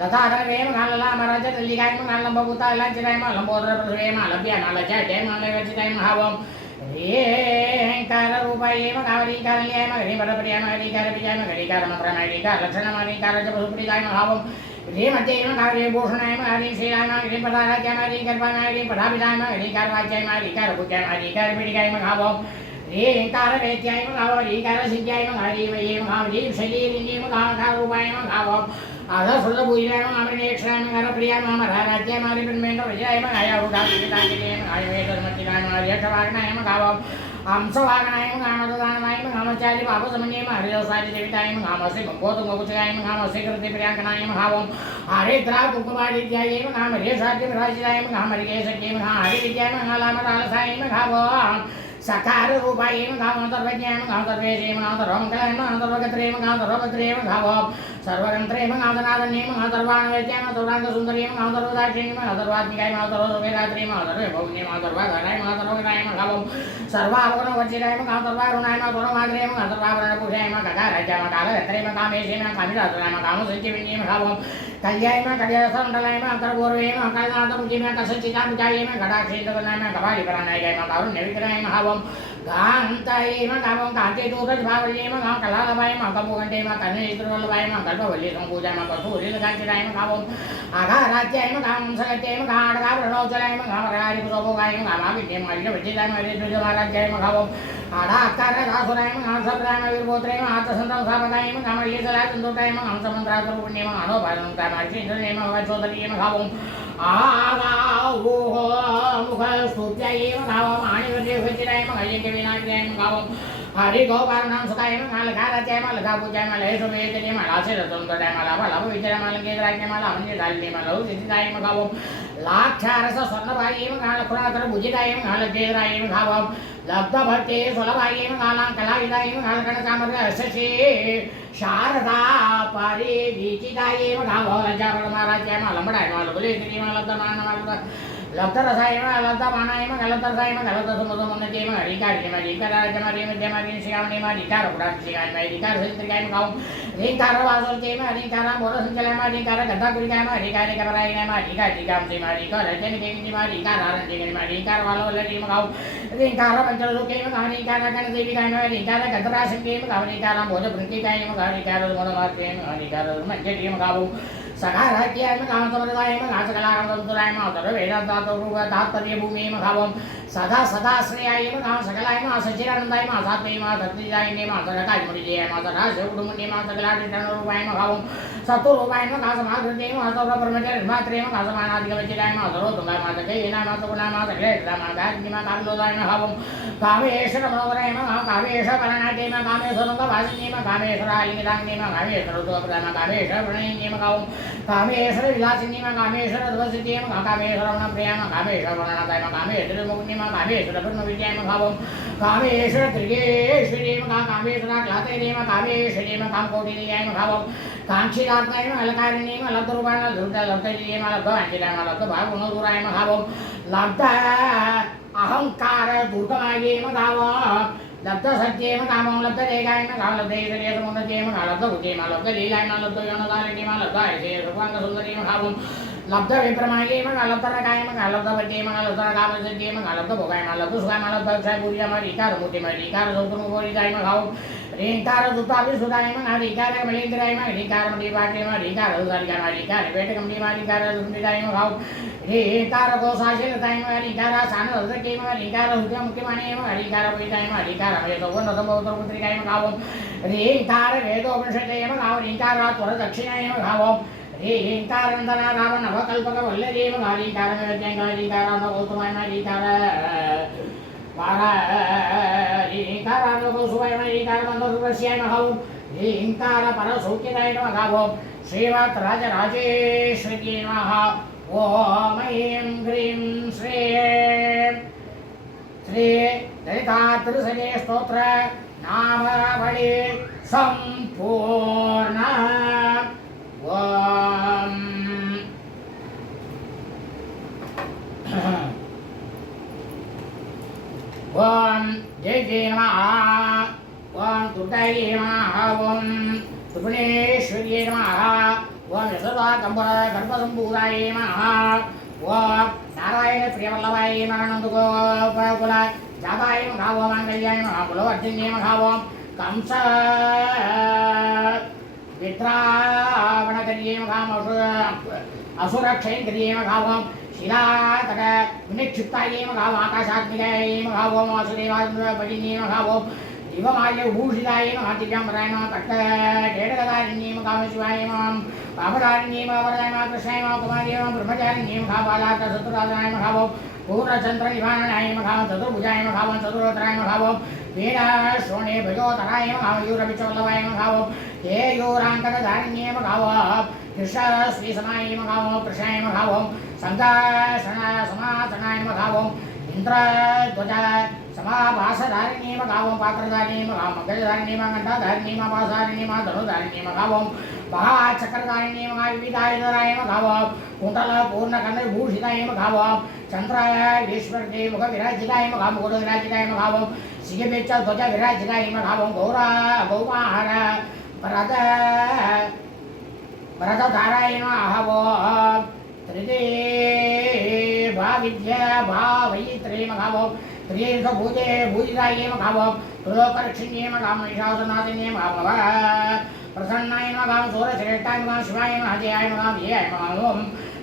लताधरवे महाललामराजतल्लिकाय महालम्बभूताय लाञ्चिताय महालम्बोदरप्रसवे महालभ्याय महालचैत्याय महालगचिताय महावम रूपाय मघावरीकारल्याय मघरीपरप्रियाय मघरीकारपिजाय मघरीकारमन्त्रमघरीकार लक्षणमघरीकारजपसुप्रीताय महावम ह्रीमत्यैम कार्ये भूषणायम हरिं श्रीराम हरिं पदाराज्यम हरिं कर्पाम हरिं पदाभिधाम हरिं कार्वाच्यम हरिं कर्पुज्यम हरिं कर्पिडिकायम घावो ह्रीं कारवेत्यायम घावो ह्रीं कारसिद्ध्यायम हरिं वयेम घाव ह्रीं शरीरिणीम घावरूपायम घावो आधस्रुतभूयिनायम अमृणेक्षायम घरप्रियायम अमराराज्यम हरिं ब्रह्मेन्द्र विजयायम आयावुडापिताङ्गिरेम आयुवेदर्मतिनायम हर्यक्षवाग्नायम घावो हंसवागनायम घामदानमायम घामचारि पापसमन्यम हरिदोसारि देवितायम घामसे गंगोतुंगपुचयायम घामसे कृतिप्रियांकनायम घावम हरिद्रा कुकुमादित्यायम घाम हरिसाद्य विराजितायम घाम हरिकेशक्यम घाम हरिविद्यायम घालामरालसायम घावम सकार रूपायम घाम सर्वज्ञायम घाम सर्वेशेम घाम सर्वमंगलायम घाम सर्वगत्रेम घाम सर्वभद्रेम घावम सर्वगंत्रेम घाम नादन्यम घाम सर्वाणवेद्यम सर्वांग सुंदरीम घाम सर्वदाक्षिण्यम घाम सर्वात्मिकायम घाम सर्ववेदात्रेम घाम सर्वभौम्यम घाम सर्वघरायम घाम सर्वगणायम घावम सर्वावगुणवर्जितायम घाम सर्वारुणायम घाम सर्वमाद्रेम घाम सर्वावरणपूषायम गगाराज्यम कालगत्रेम कामेशेम कामिरासुरायम घाम सञ्जीविन्यम घावम कल्यायम कल्यासमण्डलायम अंतर्पूर्वेम कलनाथमुखीम कसच्चिदामुजायम घटाक्षेत्रगणायम कपालिपराणायम कारुण्यविग्रहायम घावम गान्तायम घावम कान्तिदूतभावल्यम घाम कलालभायम कम्बुगण्डेम कन्नेत्रवल्लभायम कल्पवल्ली सम्पूजायम कस्तूरिलकाञ्चितायम घावम आघाराज्यायम घाम सगत्यायम घाडगावरणोज्जलायम घाम रगारिपुसोभोगायम घामाविद्यम हरिजविद्यतायम हरिद्रुजमाराज्यायम घावम आडाकारदासुरायम घाम सप्रायम वीरगोत्रेयम आत्मसन्तं सापदायम घाम लीसलाचन्दोटायम घाम समन्त्रातुर्पुण्यम अनोपादन्तामार्षेन्द्रनेम वैश्वोदरीयम घावम आगावोह मुखस्तुत्यायम घावम आणिवर्यभचिरायम अजिङ्क्यविनायकयायम घावम हरिगोपालनां सुतायम अलघाराज्यायम अलघापूजायम लहेशुवेदनीयम अलासिरसुन्दरायम अलभलभविचरम अलङ्केतराज्ञम अलमन्यदाल्यम लौसितायम घावम लाक्षारस स्वर्णभायम घालपुरातरभुजितायम घालकेतरायम घावम लब्धभट्टे सुलभायम घालाङ्कलायुधायम घालकणकामर्य शशि शारदा परिवीचितायम घावो लज्जापरमाराज्यायम अलम्बडायम अलकुलेश्वरीयम लब्धमानम लब्धरसायम लब्धमानायम गलब्धरसायम गलब्धसुमसुमन्नत्ययम हरिकार्यम हरिकाराज्यम हरिमध्यम हरिश्यामनेम हरिकारपुराक्षिकायम हरिकारसहित्रिकायम घावम हरिकारवासोर्जयम हरिकाराम्बोधसञ्चलयम हरिकारगद्धाकुलिकायम हरिकारिकपरायणम हरिकारिकांसिम हरिकारजनिकेयम हरिकारारण्यम हरिकारवालोलरीम घावम हरिकारपञ्चलोकेयम हरिकारगणदेविकायम हरिकारगद्धराशक्ययम हरिकाराम्बोधपृङ्किकायम हरिकारसुमदमार्गयम हरिकारमञ्जटीयम घावम सकाराज्यायम कामसमृदायम घासकलाकंसुरायम सर्ववेदान्तात्पर्यभूमियम घावम सदा सदाश्रयायम घाम सकलायम सचिरानन्दायम सात्वयम सत्रिजायम सरकायमुनिजयम सदाशिवकुटुम्बन्यम सकलाटिटनरूपायम घावम सत्वरूपायम घासमाकृत्ययम सर्वपरमचरिमात्रेयम घासमानादिकवचिरायम सर्वोत्तुङ्गायम सकैनायम सगुणायम सकलेशराम गाज्ञिम कामिलोदायम घावम कामेश्वरमनोहरायम कामेश्वरपरणाट्ययम कामेश्वरङ्गभासिन्यम कामेश्वरालिङ्गिताङ्गियम कामेश्वरोत्तमप्रदायम कामेश्वरप्रणयिन्यम घावम कामेश्वर विलासिन्यम कामेश्वर ध्वसित्ययम कामेश्वरवणप्रियम कामेश्वरवर्णदायम कामेश्वरमुग्निम कामेश्वर ब्रह्मविद्यायम घावम कामेश्वर त्रिगेश्वरीयम कामेश्वराक्लातैर्यम कामेश्वरीयम कामकोटिनिलयम घावम काङ्क्षितात्मयम अलकारिण्यम लब्धरूपाण लब्धैर्यम लब्धवाञ्छितायम लब्धभागुणदूरायम घावम लब्ध अहङ्कार दूतमायेम घावम लब्ध सत्येम कामं लब्ध देगायम काम लब्ध ईश्वर्यसमुन्नत्येम लब्ध बुद्धिम लब्ध लीलायम लब्ध योनदारिणीम लब्ध ऐशेय सर्वाङ्गसुन्दरीम भावं लब्ध विप्रमायेम लब्ध रकायम लब्ध वड्येम लब्ध कामसत्येम लब्ध भोगायम लब्ध सुखायम लब्ध क्षयपूर्यम रीकारमूर्तिम रीकारसौतमुपोरितायम भावं रीकारदुताभिसुतायम रीकारकमलेन्द्रायम रीकारमदीपाट्यम रीकारदुसारिकाम रीकारपेटकमदीमा रीकारसुन्दरीतायम भावं रीकारकोशाशिलतायम रीकारासानदकेम रीकारहुत्यमुख्यमानेयम रीकारपीतायम रीकारमयसौवर्णसम्भवतरपुत्रिकायम भावं रीकारवेदोपनिषदयम भाव रीकारात्वरदक्षिणायम भावं रीकारनन्दनारावणवकल्पकवल्लरीयम रीकारमेवत्यङ्ग रीकारानगौतमायम रीकार रीकारानगौसुवायम रीकारमन्दसुरस्यायम भावं रीकारपरसौख्यदायम भावं श्रीमद्राजराजेश्वर्यै नमः ओम ऐं ह्रीं श्रीं श्री ललितात्रिसजे स्तोत्र नामावली सम्पूर्ण ओम ओम जय जय नमः ओम दुर्गायै नमः ओम सुब्रह्मण्येश्वर्यै नमः ओम यशोदाकम्बरगर्भसम्भूतायै नमः ओम नारायणप्रियवल्लभायै नमः नन्दगोपकुल जातायै नमः ओम माङ्गल्यायै नमः कुलवर्धिन्यै नमः ओम कंस विद्रावणकर्ये मघाम असुरक्षेन्द्रिये मघावं शिलातट विनिक्षिप्ताये मघावं आकाशाग्निकाये मघावं वासुदेवादिन्ये मघावं दिवमाल्य भूषिताये मघां दिव्याम्बराय नमः कट्टकेटकदारिण्ये मघावं शिवाय नमः पापदारिण्ये वरदाय नमः कृष्णाय नमः कुमार्ये नमः ब्रह्मचारिण्ये मघाबालार्कशत्रुराजनाय मघावं पूर्णचन्द्रनिभाननाय मघावं चतुर्भुजाय मघावं चतुरोत्तराय मघावं वीणाश्रोणे भजोतराय मघावं यूरविचोल्लवाय मघावं तेयोराङ्कदारिण्ये मघावं कृष्णश्रीसमाय मघावं कृष्णाय मघावं समासनाय मघावं इन्द्रध्वज समाभासधारिण्ये मघावं पात्रधारिण्ये मघावं मङ्गलधारिण्ये घण्टाधारिण्ये पासारिण्ये धनुधारिण्ये मघावं महाचक्रधारिण्ये विविधायुधराय मघावं कुण्डलपूर्णकर्णविभूषिताय मघावं चन्द्राय ईश्वरदेव मुखविराजिताय मघावं गुरुविराजिताय मघावं सिंहपेच्च ध्वज विराजिताय मघावं गौमाहार भरतधाराय मघावं त्रिदेवाविद्या भावयित्रे मघावं त्रिभुजे भूजिताय मघावं त्रिलोकरक्षिण्ये मघावं ईशासनादिन्ये मघावं प्रसन्नाय मघावं सूरश्रेष्ठाय मघावं शिवाय महाजयाय मघावं विजयाय मघावं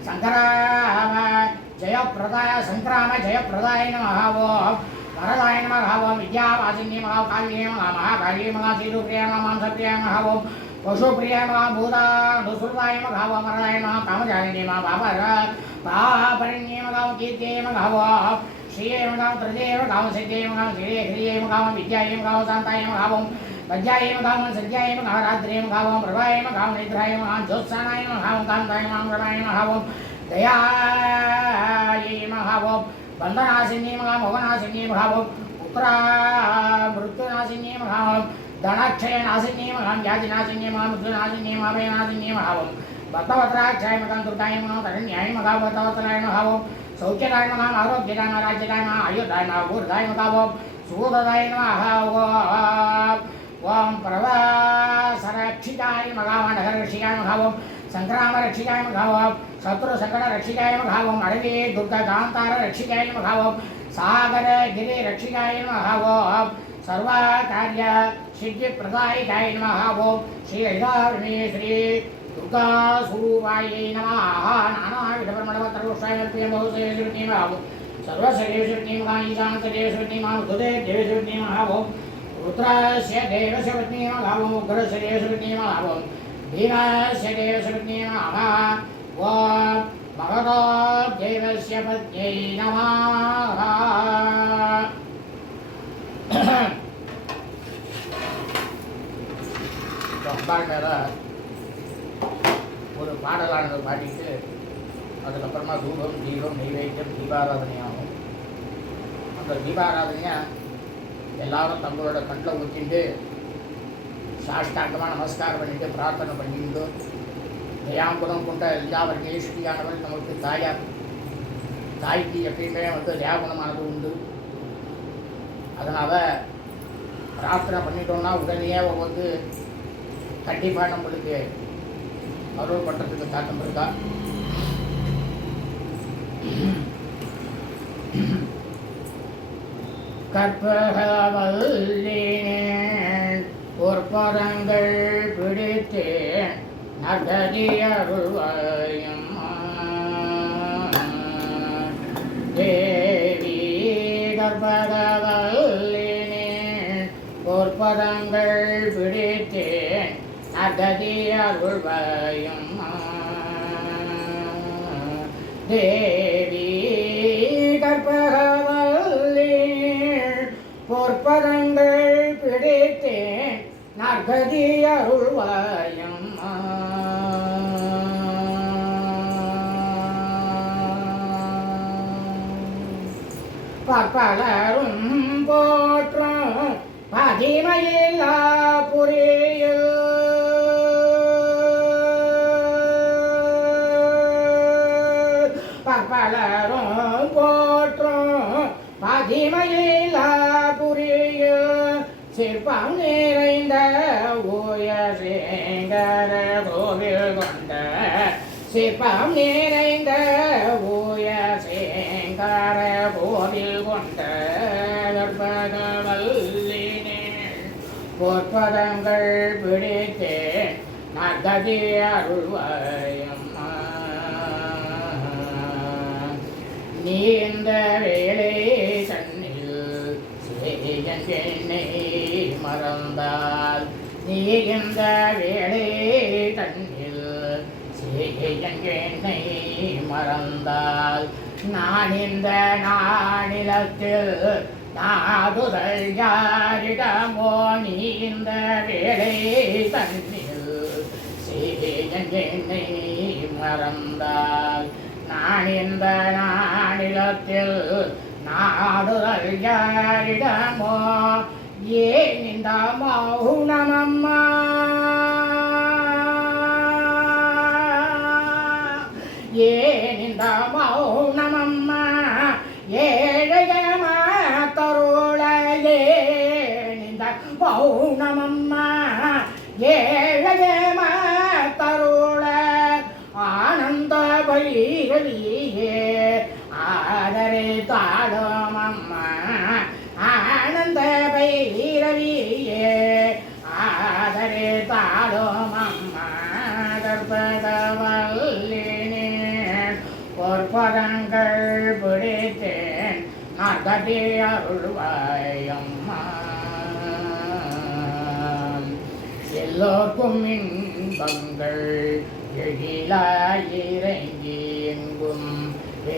शङ्कराय जयप्रदाय सङ्क्राम जयप्रदाय नमः वरदाय नमः विद्यावासिन्ये मघावं काव्ये मघावं महाकाव्ये मघावं सीतुप्रियाय मघावं मांसप्रियाय मघावं पशुप्रियाय मघावं भूतानुसुताय मघावं वरदाय मघावं कामचारिण्ये मघावं पापरिण्ये मघावं कीर्त्ये मघावं श्रिये मघावं त्रिजे मघावं सिद्धे मघावं श्रिये ह्रिये मघावं विद्याये मघावं शान्ताय मघावं पद्याये मघावं सद्याये मघावं रात्रे मघावं प्रभाये मघावं निद्राये मघावं ज्योत्सानाय मघावं कान्ताय मघावं मघावं दयाये मघावं बन्धनाशिन्ये मघावं भवनाशिन्ये मघावं पुत्रा मृत्युनाशिन्ये मघावं धनाक्षयनाशिन्ये मघावं व्याधिनाशिन्ये मघावं मृत्युनाशिन्ये महाभयनाशिन्ये मघावं भक्तवत्राक्षाय मघावं दुर्गाय मघावं तरण्याय मघावं भक्तवत्राय मघावं सौख्यदाय मघावं आरोग्यदाय नमः राज्यदाय नमः आयुर्दाय नमः भूर्दाय मघावं सुखदाय नमः ओम प्रवासरक्षिताय मघावं नगररक्षिताय मघावं संग्रामरक्षिताय मघावं शत्रुसङ्कटरक्षिताय मघावं अडवे दुर्गकान्ताररक्षिताय मघावं सागरगिरिरक्षिताय मघावं सर्वकार्यसिद्धिप्रदायकाय नमः श्री ललिताविणे श्री दुर्गास्वरूपाय नमः नानाविधब्रह्मणवत्रपुष्पाय बहुसेविनी मघावं सर्वसेविनी मघावं ईशानसेविनी मघावं उदयदेवसेविनी मघावं रुद्रस्य देवस्य पत्नी मघावं उग्रस्य देवस्य पत्नी मघावं भीमस्य देवस्य पत्नी नमः ॐ भगवतो देवस्य पत्न्यै नमः அம்பாள் மேலே ஒரு பாடலானது பாடிட்டு அதுக்கப்புறமா தூபம் தீபம் நைவேத்தியம் தீபாராதனையாகும். அந்த தீபாராதனையை எல்லாரும் தங்களோட கண்ணில் ஊற்றிட்டு சாஷ்டாங்கமாக நமஸ்காரம் பண்ணிட்டு பிரார்த்தனை பண்ணிட்டு தயாங்குணம் கொண்ட எல்லா வர்ணேஸ்வரியானவள் நமக்கு தாயார். தாய்க்கு எப்பயுமே தயாகுணமானது உண்டு. அதனால் பிரார்த்தனை பண்ணிட்டோம்னா உடனே கண்டிப்பாக நம்மளுக்கு அருள் பண்ணுறதுக்கு காட்டம் இருக்கா. கற்பகவல்லினேன் பொற்பதங்கள் பிடித்தேன் நகதி அருள்வாயும் தேவி கற்பகவல்லினேன் பொற்பதங்கள் பிடித்தேன் நகதி அருள்வாயும் தேவி கற்பகவல்லினேன் பொற்பதங்கள் பிடித்தேன் நகதி அருள்வாயும் பற்பலரும் போற்றும் பதிமையில்லா புரியில் பற்பலரும் போற்றும் பதிமையில்லா புரியில் சிற்பம் நிறைந்த உயர்சேங்கர கோவில் கொண்ட சிற்பம் நிறைந்த உயர்சேங்கர கோவில் கொண்ட கற்பகவல்லினேன் பொற்பதங்கள் பிடித்தேன் நகதே அருள்வாயம்மா. நீ இந்த வேலை கண்ணில் சேயன் என்னை மறந்தால், நீ இந்த வேலை கண்ணில் சேயன் என்னை மறந்தால், நான் இந்த நானிலத்தில் நாடுதல் யாரிடமோ. நீ இந்த வேலை தன்னில் சேயன் என்னை மறந்தால், நான் இந்த நானிலத்தில் நாடுதல் யாரிடமோ. ஏன் இந்த மௌனமம்மா, ஏன் இந்த மௌனமம்மா, ஏழையம கருளையே இந்த மௌனமம்மா, ஏழையம கருள ஆனந்த பைரவியே ஆதரை தாழமம்மா, ஆனந்த பைரவியே ஆதரை தாழமம்மா. கற்பகவல்லினே பொற்பதங்கள் பிடித்தேன் நகதே அருள்வாயம்மா. எல்லோருக்கும் இன்பங்கள் எழிலாயிரங்கி எங்கும்,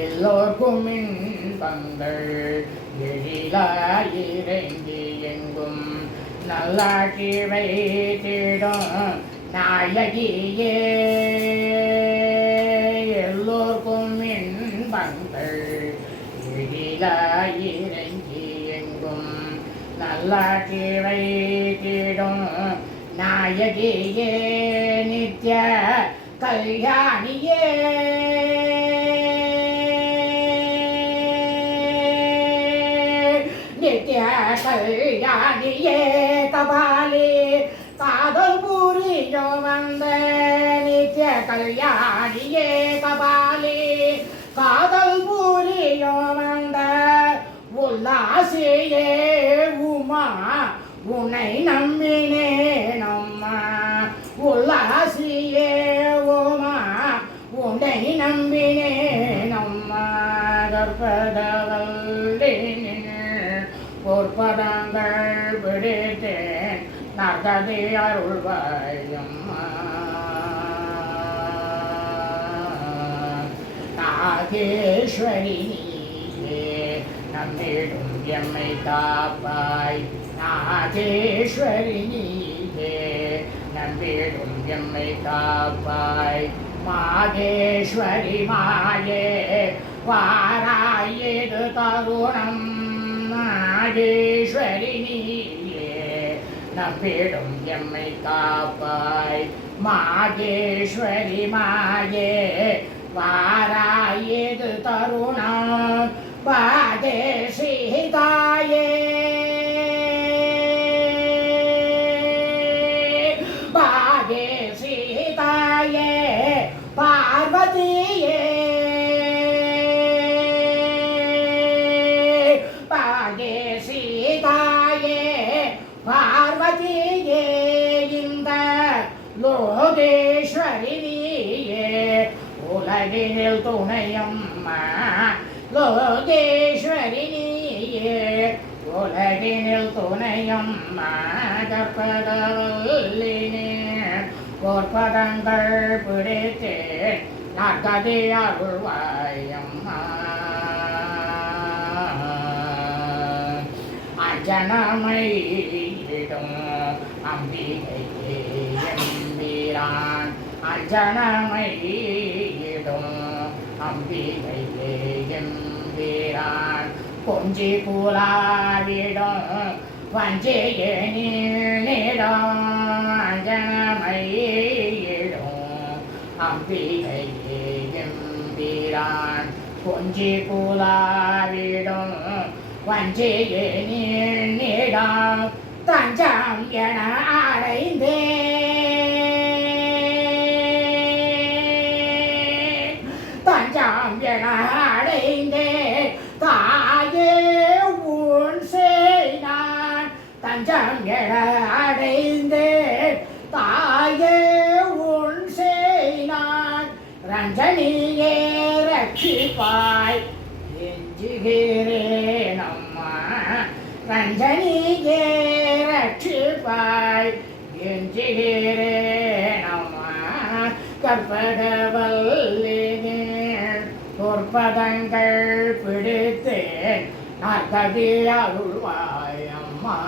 எல்லோருக்கும் இன்பங்கள் எழிலாயிரங்கி எங்கும், நல்லாட்சி வைத்திடும் நாயகியே. எல்லோருக்கும் இன்பங்கள் எழிலாயிரங்கி எங்கும், நல்லாட்சி வைத்திடும் நாயகியே. நித்ய கல்யாணியே, நித்ய கல்யாணியே கபாலி காதல் பூரியோ வந்த, நித்ய கல்யாணியே கபாலி காதல் பூரியோ வந்த, உல்லாசியே உமா உன்னை நம்பினேன் அம்மா. உல்லாசியே உமா உன்னை நம்பினேன் அம்மா. கற்பகவல்லினே பொற்பதங்கள் பிடித்தேன் நகதே அருள்வாயம்மா. நாகேஸ்வரி நீயே நம்மிடும் எம்மை காப்பாய், நாகேஸ்வரி நீயே நம்பிடும் எம்மை காப்பாய். மாகேஸ்வரி மாயே வாராயது தருணம், நாகேஸ்வரி நீயே நம்பிடும் எம்மை காப்பாய். மாகேஸ்வரி மாயே வாராயது தருணம், பாதே சீதாயே பாதே சீதாயே பார்வதியே, பாதே சீதாயே பார்வதியே. இந்த லோகேஸ்வரி நீயே உலகினில் துணையம்மா. லோகேஸ்வரி நீயே உலகினில் துணையம்மா. கற்பகவல்லினே பொற்பதங்கள் பிடித்தேன் நகதே அருள்வாயம்மா. அஞ்சனமையிடும் அம்பிகையே எம்பிரான், அஞ்சனமையிடும் அம்பிகையே எம்பிரான். கொஞ்சி கூலாவிடும் வஞ்சியே நீடம், அஞ்சனமையிடும் அம்பிகையே எம்பிரான். கொஞ்சி கூலாவிடும் வஞ்சியே நீடம், தஞ்சம் என அடைந்தே தஞ்சம் என அடைந்தே தாயே உன் தஞ்சம் என அடைந்தே தாயே ரஞ்சனியே ரட்சிப்பாய் எஞ்சுகிறேனம்மா ரஞ்சனியே ரட்சிப்பாய் எஞ்சுகிறேனம்மா கற்பகவல்லினே பொற்பதங்கள் பிடித்தேன் நற்கதி அருள்வாய் அம்மா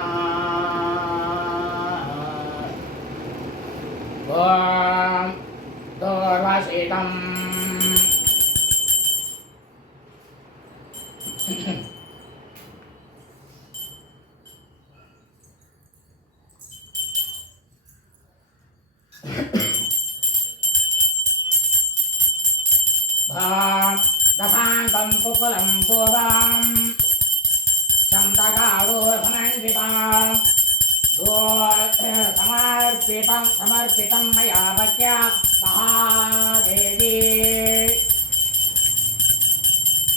ஓம் தோர்வசிதம் दशांतं कुकुलं गोदां चन्दकारोहमण्डितां समर्पितं मया भक्त्या महादेवी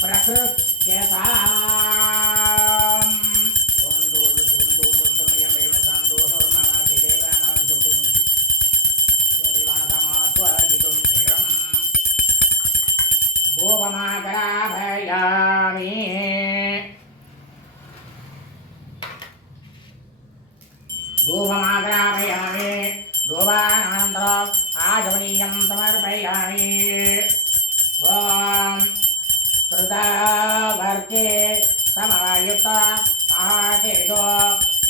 प्रकृत्यताम् गोपमाकराभयामि गोपमाकराभयामि गोपानानन्तरम् आचमनीयं समर्पयामि ॐ कृतवर्ते समायुक्त महातेजो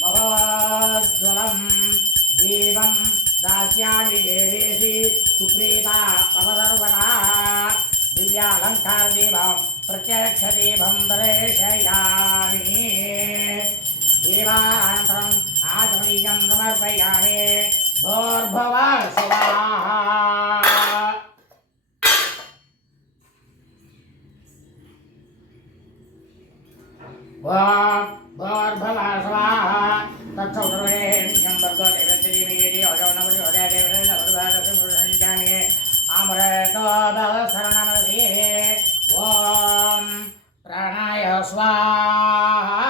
महोज्ज्वलं दीपं दास्यामि देवेशि सुप्रीता पवसर्वदा दिव्यालंकार दीपं प्रत्यक्ष दीपं दर्शयामि दीपानन्तरम् आचमनीयं समर्पयामि भूर्भुवः स्वाहा भूर्भुवः स्वाहा तत्सवितुर्वरेण्यं भर्गो देवस्य धीमहि धियो यो न प्रचोदयात् अमृतो शरणमसि ॐ प्राणाय स्वाहा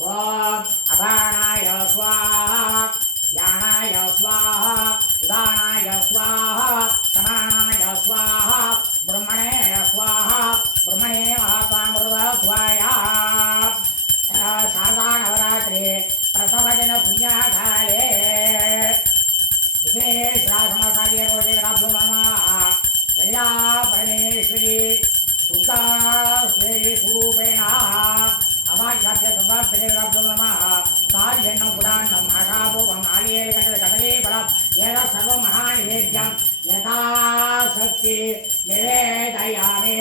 ॐ अपानाय स्वाहा यानाय स्वाहा उदानाय स्वाहा समानाय स्वाहा ब्रह्मणे स्वाहा ब्रह्मणे महात्मामृतस्वाहा शारदानवरात्रे प्रथमदिन पुण्याकाले विघ्नेश्वरासमकार्ये रोचकराभ्यो नमः ललिता परमेश्वरी दुर्गा स्वेरी स्वरूपेण अमाख्याभ्य सर्वाभ्यदेवराभ्यो नमः कार्यन्नं पुरान्नं आशापूपम् आलियेकटले एतत् सर्वं महानिवेद्यं यथाशक्ति निवेदयामि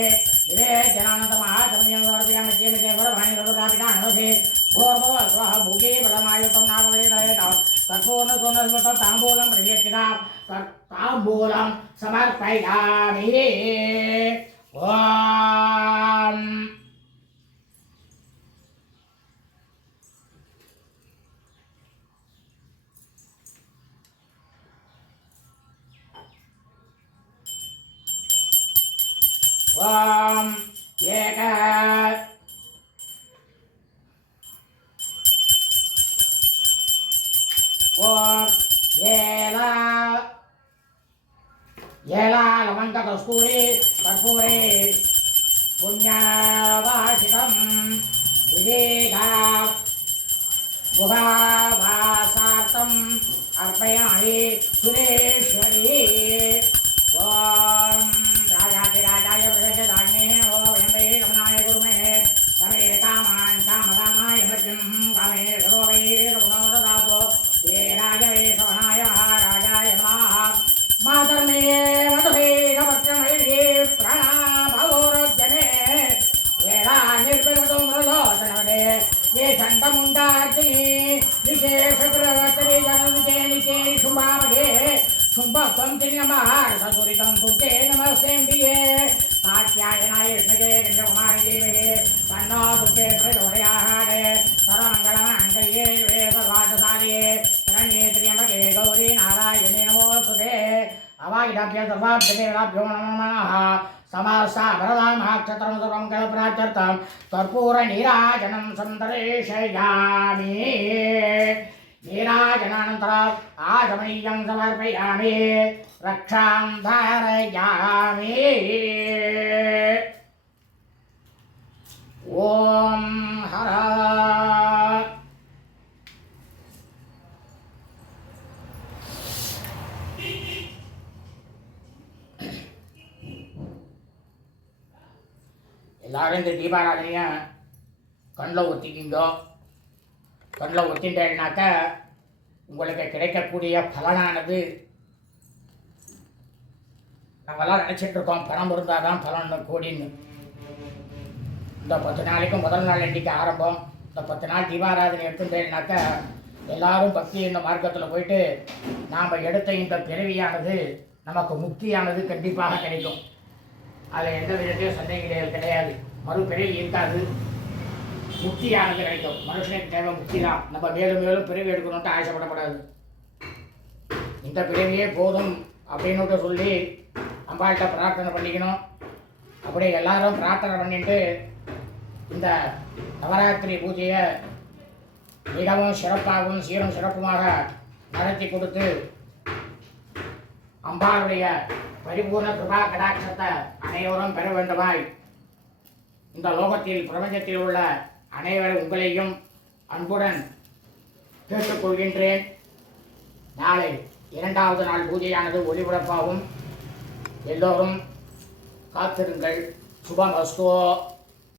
निवेद्यानन्तमहाचमनीयं समर्पयामि चेमचे वरभाणि रघुरापितानवसे भूर्भुवः स्वः भुगे बलमायुतं नागवलितयेतां तत्पूर्णसोनस्मृतं ताम्बूलं प्रयत्तिनां ताम्बूलं समर्पयामि ॐ एक येला लवंग कस्तूरी कर्पूरे पुण्यवासितं विवेका गुहावासार्थम् अर्पयामि सुरेश्वरी राजाय प्रजदाग्ने ओ यमे रमणाय गुरुमे तमे कामान् कामदानाय मध्यं कामे सर्वै रघुनाथदातो वीराय वेशवनाय महाराजाय नमः मातर्मे मधुहे नवत्रमये प्राणाभवोरजने येरा निर्भयतो मृलोचनवदे ये चण्डमुण्डाग्नि विशेषप्रवर्तने जनविजे निचे शुभामहे शुम्भत्वं तिन्नमहारसदुरितं तुते नमस्तेऽम्बिके कात्यायनाय विष्णुके कन्याकुमारी देवहे तन्नो तुते प्रचोदयात् सर्वमङ्गलमाङ्गल्ये शिवे सर्वार्थसाधिके शरण्ये त्र्यम्बके गौरी नारायणे नमोऽस्तुते अवायुधाभ्य सर्वाभ्यदेवाभ्यो नमो नमः समासा भरदामाक्षत्रं सर्वं कल्पनात्यर्थं कर्पूरनीराजनं सन्दर्शयामि नीराजनानन्तरम् आगमनीयं समर्पयामि रक्षां धारयामि ॐ हर எல்லாரும் இந்த தீபாராதனையை கண்ணில் ஒத்திக்கிங்க. கண்ணில் ஒத்திட்டேன்னாக்க உங்களுக்கு கிடைக்கக்கூடிய பலனானது நம்மெல்லாம் நினச்சிட்டு இருக்கோம் பணம் இருந்தால் தான் பலன் கோடின்னு. இந்த 10 நாளைக்கு முதல் நாள் எண்ணிக்கை ஆரம்பம். இந்த 10 நாள் தீபாராதனை எடுத்துட்டேன்னாக்க எல்லாரும் பக்தி இந்த மார்க்கத்தில் போயிட்டு நாம் எடுத்த இந்த பிறவியானது நமக்கு முக்தியானது கண்டிப்பாக கிடைக்கும். அதில் எந்த விதத்தையும் சந்தேகம் கிடையாது. மறுபிறவி இருக்காது, முக்தியானது கிடைக்கும். மனுஷனுக்கு தேவை முக்தி தான். நம்ம மேலும் மேலும் பிறவி எடுக்கணும்ட்டு ஆசைப்படக்கூடாது. இந்த பிறவியே போதும் அப்படின்னு சொல்லி அம்பாள்கிட்ட பிரார்த்தனை பண்ணிக்கணும். அப்படியே எல்லாரும் பிரார்த்தனை பண்ணிட்டு இந்த நவராத்திரி பூஜையை மிகவும் சிறப்பாகவும் சீரும் சிறப்புமாக நடத்தி கொடுத்து அம்பாளுடைய பரிபூர்ண கிருபா கடாட்சத்தை அனைவரும் பெற வேண்டுமாய் இந்த லோகத்தில் பிரபஞ்சத்தில் உள்ள அனைவரும் உங்களையும் அன்புடன் கேட்டுக்கொள்கின்றேன். நாளை 2வது நாள் பூஜையானது ஒளிபரப்பாகும். எல்லோரும் காத்திருங்கள். சுபமஸ்து.